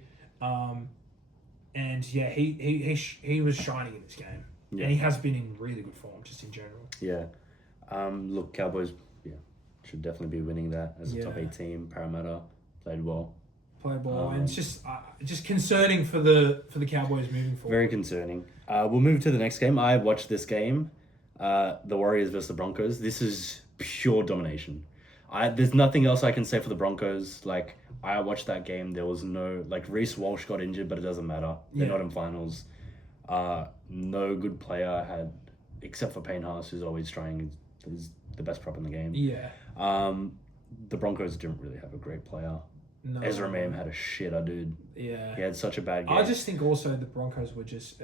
And yeah, he was shining in this game. Yeah. And he has been in really good form, just in general. Yeah. Look, Cowboys, should definitely be winning that as a top 8 team. Parramatta played well. And it's just concerning for the Cowboys moving forward. Very concerning. We'll move to the next game. I watched this game, the Warriors versus the Broncos. This is pure domination. There's nothing else I can say for the Broncos. Like, I watched that game. There was no... Like, Reece Walsh got injured, but it doesn't matter. They're not in finals. No good player had, except for Payne Haas, who's always trying, is the best prop in the game. Yeah. The Broncos didn't really have a great player. No. Ezra Mam had a shitter, dude. Yeah. He had such a bad game. I just think also the Broncos were just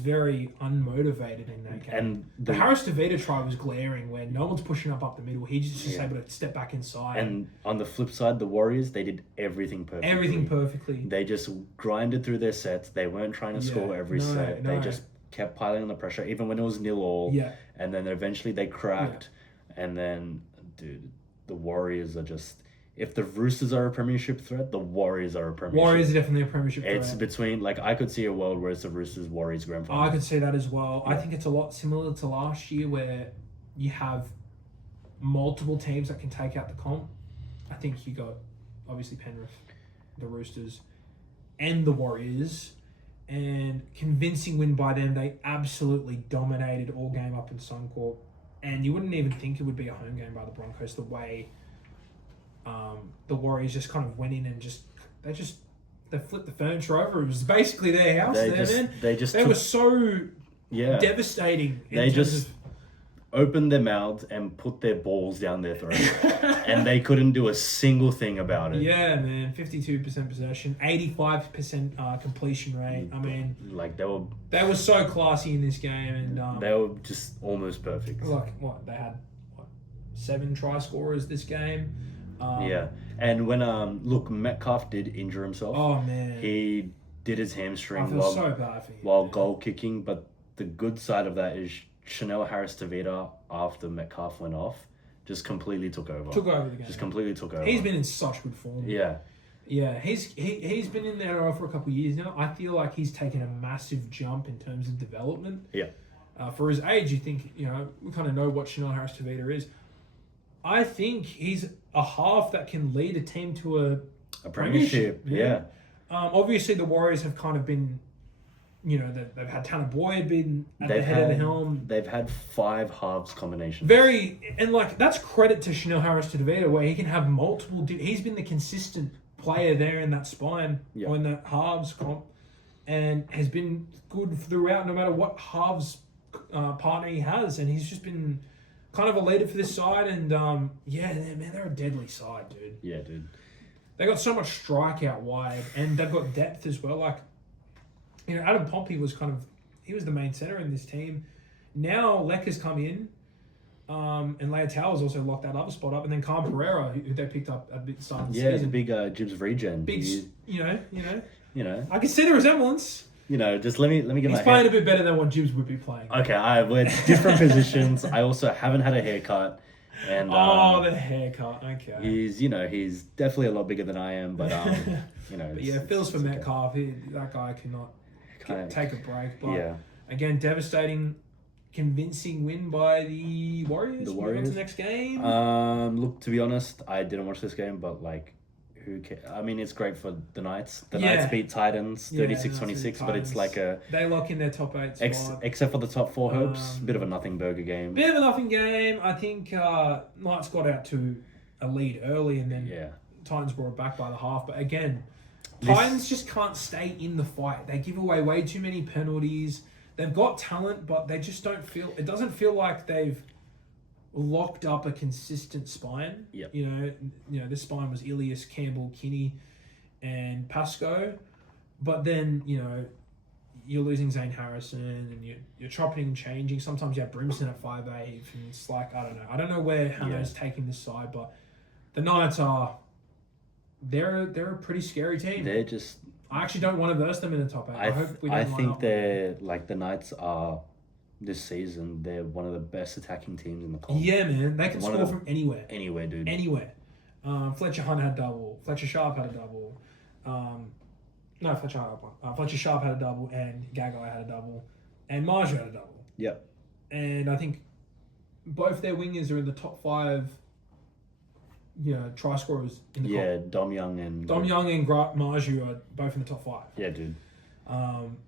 very unmotivated in that game. And the Harris DeVita try was glaring when no one's pushing up the middle. He just able to step back inside. And on the flip side, the Warriors, they did everything perfectly. They just grinded through their sets. They weren't trying to score every set. They just kept piling on the pressure, even when it was 0-0. Yeah. And then eventually they cracked. Yeah. And then, dude, the Warriors are just... If the Roosters are a premiership threat, the Warriors are a premiership. Warriors are definitely a premiership threat. It's between, like, I could see a world where it's the Roosters, Warriors grand final. I could see that as well. Yeah. I think it's a lot similar to last year where you have multiple teams that can take out the comp. I think you got, obviously, Penrith, the Roosters, and the Warriors. And convincing win by them. They absolutely dominated all game up in Suncorp. And you wouldn't even think it would be a home game by the Broncos the way... the Warriors just kind of went in and they flipped the furniture over. It was basically their house man. They were so devastating. They just opened their mouths and put their balls down their throat. And they couldn't do a single thing about it. Yeah, man. 52% possession, 85% completion rate. I mean... Like, they were so classy in this game. And they were just almost perfect. Like, what? They had, 7 try scorers this game. And when Metcalf did injure himself. Oh man, he did his hamstring I feel so bad for him, while goal kicking. But the good side of that is Chanel Harris-Tavita, after Metcalf went off, just completely took over. Took over the game. Just completely took over. He's been in such good form. Yeah. Yeah, he's been in the NRL for a couple of years now. I feel like he's taken a massive jump in terms of development. Yeah. For his age, you think, we kind of know what Chanel Harris-Tavita is. I think he's a half that can lead a team to a premiership. Yeah. Obviously, the Warriors have kind of been, they've had Tanner Boyd been at the head of the helm. They've had 5 halves combinations. That's credit to Chanel Harris-Tavita, where he can have multiple. He's been the consistent player there in that spine or in that halves comp, and has been good throughout, no matter what halves partner he has, and he's just been kind of a leader for this side. And man, they're a deadly side, dude. Yeah, dude. They got so much strike out wide, and they've got depth as well. Like, Adam Pompey was he was the main centre in this team. Now Lecker's come in, and Leotal's also locked that other spot up, and then Kyle Pereira, who they picked up at the start of the season. Yeah, the big Jibs regen. Big, you know. I can see the resemblance. Just let me get He's my playing a bit better than what Jibs would be playing. Okay, we're different positions. I also haven't had a haircut. And the haircut. Okay. He's definitely a lot bigger than I am, but But feels for Metcalf. That guy cannot take a break. But again, devastating, convincing win by the Warriors. Move on to the next game. Look, to be honest, I didn't watch this game, but who cares? I mean, it's great for the Knights. The Knights beat Titans 36-26, but it's like they lock in their top 8 spot. Except for the top 4 hopes. Bit of a nothing burger game. Bit of a nothing game. I think Knights got out to a lead early, and then Titans brought it back by the half. But again, Titans just can't stay in the fight. They give away way too many penalties. They've got talent, but they just don't feel... It doesn't feel like they've locked up a consistent spine. Yep. This spine was Ilias, Campbell, Kinney, and Pascoe. But then, you're losing Zane Harrison, and you're chopping and changing. Sometimes you have Brimson at 5'8", and it's like, I don't know. I don't know where Hano's taking this side, but the Knights are... They're a pretty scary team. They're just... I actually don't want to verse them in the top 8. I hope we don't I think they're... the Knights are... This season, they're one of the best attacking teams in the comp. Yeah, man. They can score from anywhere. Anywhere, dude. Anywhere. Fletcher Hunt had a double. Fletcher Sharp had a double. Fletcher Sharp had a double, and Gagai had a double, and Marju had a double. Yep. And I think both their wingers are in the top 5, try scorers in the comp. Dom Young and Marju are both in the top 5. Yeah, dude.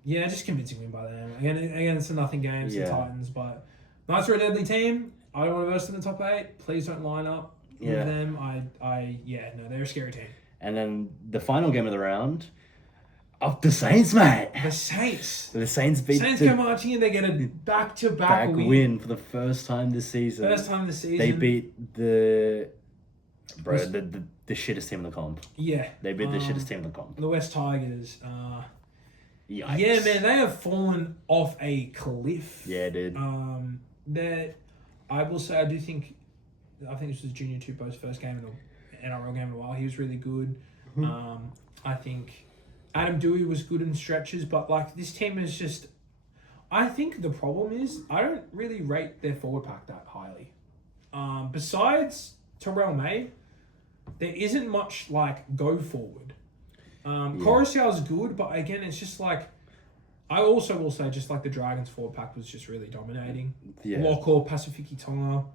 Just convincing win by them. Again, it's a nothing game. It's the Titans, but Knights are a deadly team. I don't want to verse them in the top 8. Please don't line up with them. They're a scary team. And then the final game of the round, the Saints, mate. The Saints. The Saints beat. Saints come marching and they get a back-to-back win for the first time this season. They beat the shittest team in the comp. Yeah. They beat the shittest team in the comp. The West Tigers. Yikes. Yeah, man, they have fallen off a cliff. Yeah, dude. I will say, I think this was Junior Tupou's first game in the NRL game in a while. He was really good. Mm-hmm. I think Adam Dewey was good in stretches, but this team is just... I think the problem is I don't really rate their forward pack that highly. Besides Terrell May, there isn't much go forward. Coruscant's good, but again, it's just I also will say just the Dragons forward pack was just really dominating. Yeah. Lockor, Pasifiki Tonga,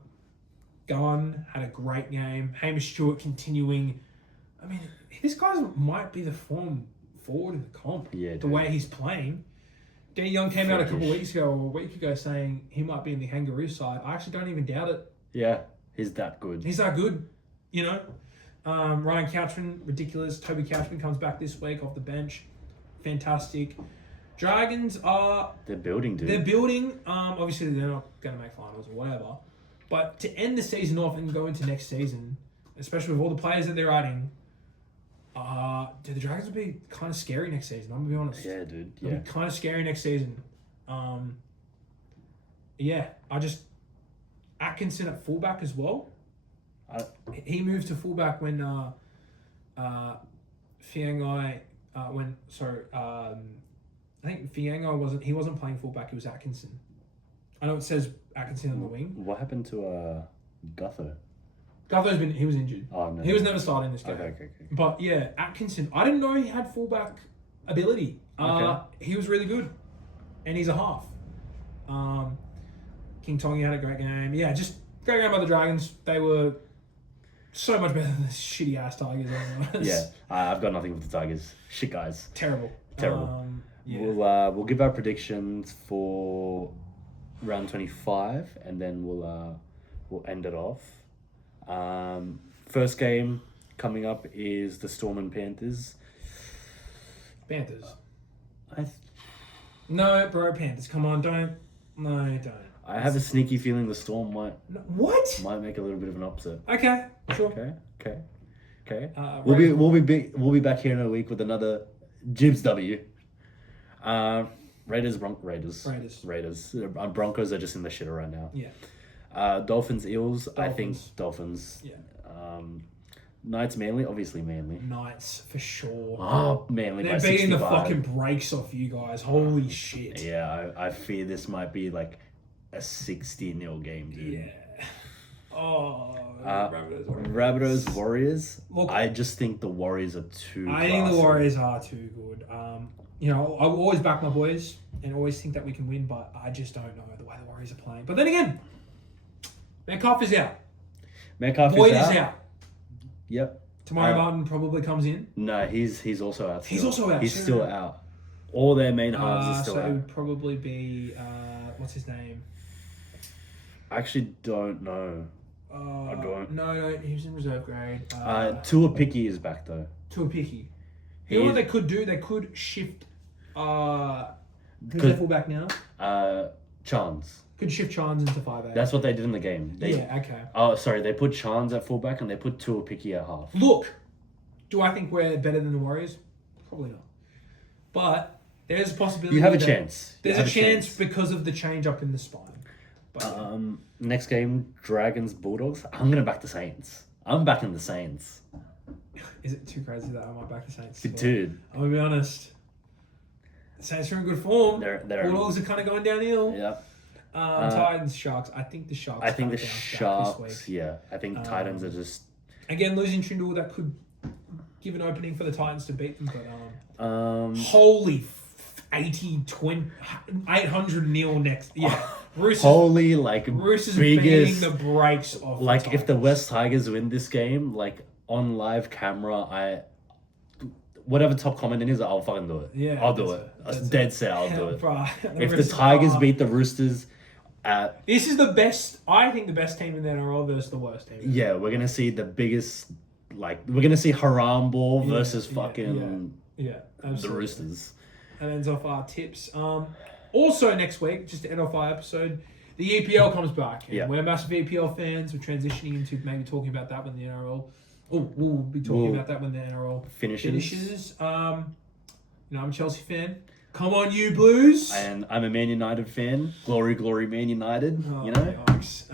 Gunn had a great game. Hamish Stewart continuing. I mean, this guy might be the form forward in the comp. Yeah, the way he's playing. Danny Young came out a couple of weeks ago or a week ago saying he might be in the Kangaroo side. I actually don't even doubt it. Yeah, he's that good. Ryan Couchman, ridiculous. Toby Couchman comes back this week off the bench. Fantastic. Dragons are... They're building, dude. They're building. Obviously, they're not going to make finals or whatever. But to end the season off and go into next season, especially with all the players that they're adding, the Dragons will be kind of scary next season. I'm going to be honest. Yeah, dude. They'll be kind of scary next season. Atkinson at fullback as well. He moved to fullback when Fiangai I think Fiangai wasn't playing fullback. It was Atkinson. I know it says Atkinson on the wing. What happened to Gutho? He was injured. Oh no, he was never starting this game. Okay. But yeah, Atkinson. I didn't know he had fullback ability. He was really good, and he's a half. King Tongi had a great game. Yeah, just great game by the Dragons. They were so much better than the shitty ass Tigers. Yeah, I've got nothing with the Tigers. Shit guys. Terrible. We'll give our predictions for round 25, and then we'll end it off. First game coming up is the Storm and Panthers. No, bro, Panthers. Come on, don't. No, you don't. I have a sneaky feeling the Storm might make a little bit of an upset. Okay, sure. Okay. We'll be back here in a week with another Jibs W. Raiders. Broncos are just in the shitter right now. Yeah. Dolphins, Eels. I think Dolphins. Yeah. Knights, Manly. Obviously, Manly. Knights for sure. Oh, Manly. They're beating the fucking brakes off you guys. Holy shit. Yeah, I fear this might be like a 60-0 game, dude. Yeah. Oh. Rabbitohs, Warriors. Look, I just think the Warriors are too. I think the Warriors are too good. I will always back my boys and always think that we can win, but I just don't know the way the Warriors are playing. But then again, Metcalf is out. Boyd is out. Yep. Tamari Martin probably comes in. No, he's also out. He's also out. He's still out. All their main halves are still out. So it would probably be what's his name? I actually don't know. I don't. No, he was in reserve grade. Tua Picky is back though. Tua Picky. You know what they could do? They could shift. Who's their fullback now? Chance. Could shift Chance into 5'8". That's what they did in the game. Okay. Oh, sorry. They put Chance at fullback and they put Tua Picky at half. Look, do I think we're better than the Warriors? Probably not. But there's a possibility. You have a chance. There's a chance because of the change up in the spine. But, next game, Dragons, Bulldogs. I'm gonna back the Saints. I'm backing the Saints. Is it too crazy that I might back the Saints? Dude. I'm gonna be honest. The Saints are in good form. They're Bulldogs are kind of going downhill. Yep. Titans, Sharks. I think the Sharks. I think the Sharks. Yeah, I think Titans are just again losing Trindle. That could give an opening for the Titans to beat them. But holy 800-0 next. Yeah, Roosters. Holy Roosters biggest, beating the brakes off. Like if the West Tigers win this game, like on live camera, whatever top comment it is, I'll fucking do it. Yeah, I'll do it. That's dead set. I'll do it. Bro, if the Tigers beat the Roosters. This is the best. I think the best team in the NRL versus the worst team. Yeah, we're gonna see the biggest. We're gonna see Haram Ball versus fucking the Roosters. And ends off our tips. Also next week, just to end off our episode, the EPL comes back. And we're massive EPL fans. We're transitioning into maybe talking about that when the NRL. We'll be talking about that when the NRL finishes. I'm a Chelsea fan. Come on, you Blues! And I'm a Man United fan. Glory, glory, Man United. Oh, you know. Yikes.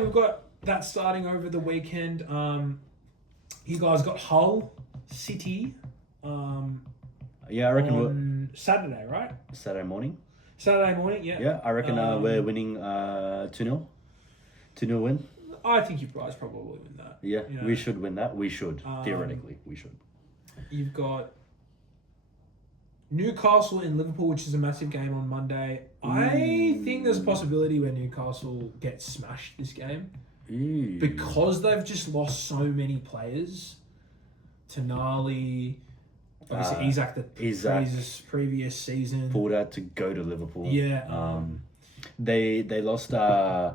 We've got that starting over the weekend. You guys got Hull City. I reckon on Saturday, right? Saturday morning. Yeah. Yeah, I reckon we're winning 2-0. 2-0 win. I think you guys probably win that. Yeah, we should win that. We should. Theoretically, we should. You've got Newcastle in Liverpool, which is a massive game on Monday. I think there's a possibility where Newcastle gets smashed this game. Because they've just lost so many players. Tonali, obviously Isaac previous season. Pulled out to go to Liverpool. Yeah. They lost, I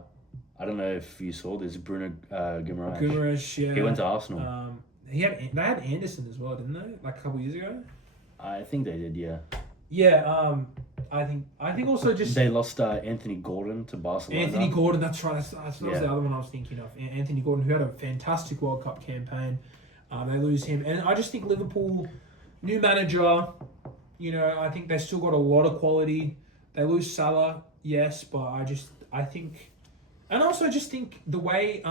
don't know if you saw this, Bruno Guimaraes. Yeah. He went to Arsenal. They had Anderson as well, didn't they? Like a couple of years ago? I think they did, yeah. Yeah, I think also just... They lost Anthony Gordon to Barcelona. Anthony Gordon, that's right. That was the other one I was thinking of. Anthony Gordon, who had a fantastic World Cup campaign. They lose him. And I just think Liverpool, new manager, I think they still got a lot of quality. They lose Salah, yes, but I think... And also just think the way...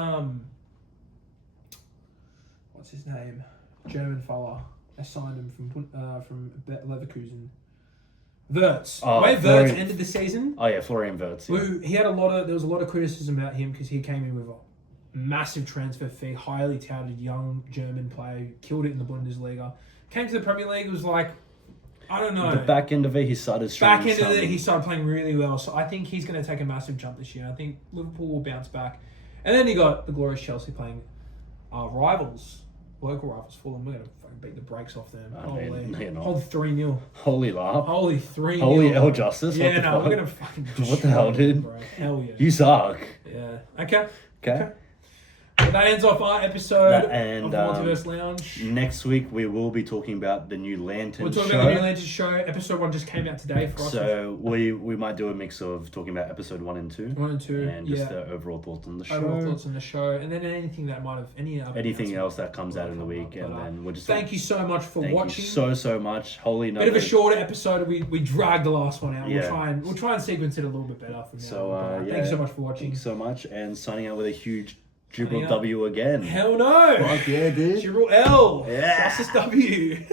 what's his name? German fella. I signed him from Leverkusen. Wirtz. The way Wirtz ended the season. Oh yeah, Florian Wirtz. Yeah. There was a lot of criticism about him because he came in with a massive transfer fee, highly touted young German player, killed it in the Bundesliga. Came to the Premier League, was like, I don't know. The back end of it, he started strong. He started playing really well. So I think he's going to take a massive jump this year. I think Liverpool will bounce back. And then you got the glorious Chelsea playing our rivals. Local rivals, Fulham. We're going to fucking beat the brakes off them. Holy 3-0. Holy laugh. Holy 3-0. Holy L Justice. Yeah, no, we're going to fucking what the hell, dude? Bro. Hell yeah. You suck. Yeah. Okay. Well, that ends off our episode and of the Multiverse Lounge. Next week we will be talking about the new Lantern show. We'll talk about the new Lantern show. Episode 1 just came out today for us. So we might do a mix of talking about episode 1 and 2. 1 and 2, and just the overall thoughts on the show. Overall thoughts on the show, and then anything that might have anything else that comes out in the week, and then we'll just thank you so much for watching. Thank you so much. Holy no. Bit of a shorter episode. We dragged the last one out. Yeah. We'll try and sequence it a little bit better from now. So thank you so much for watching. Thanks so much, and signing out with a huge Jibble W again. Hell no. Fuck yeah, dude. Jibble L. Yeah. Justice W.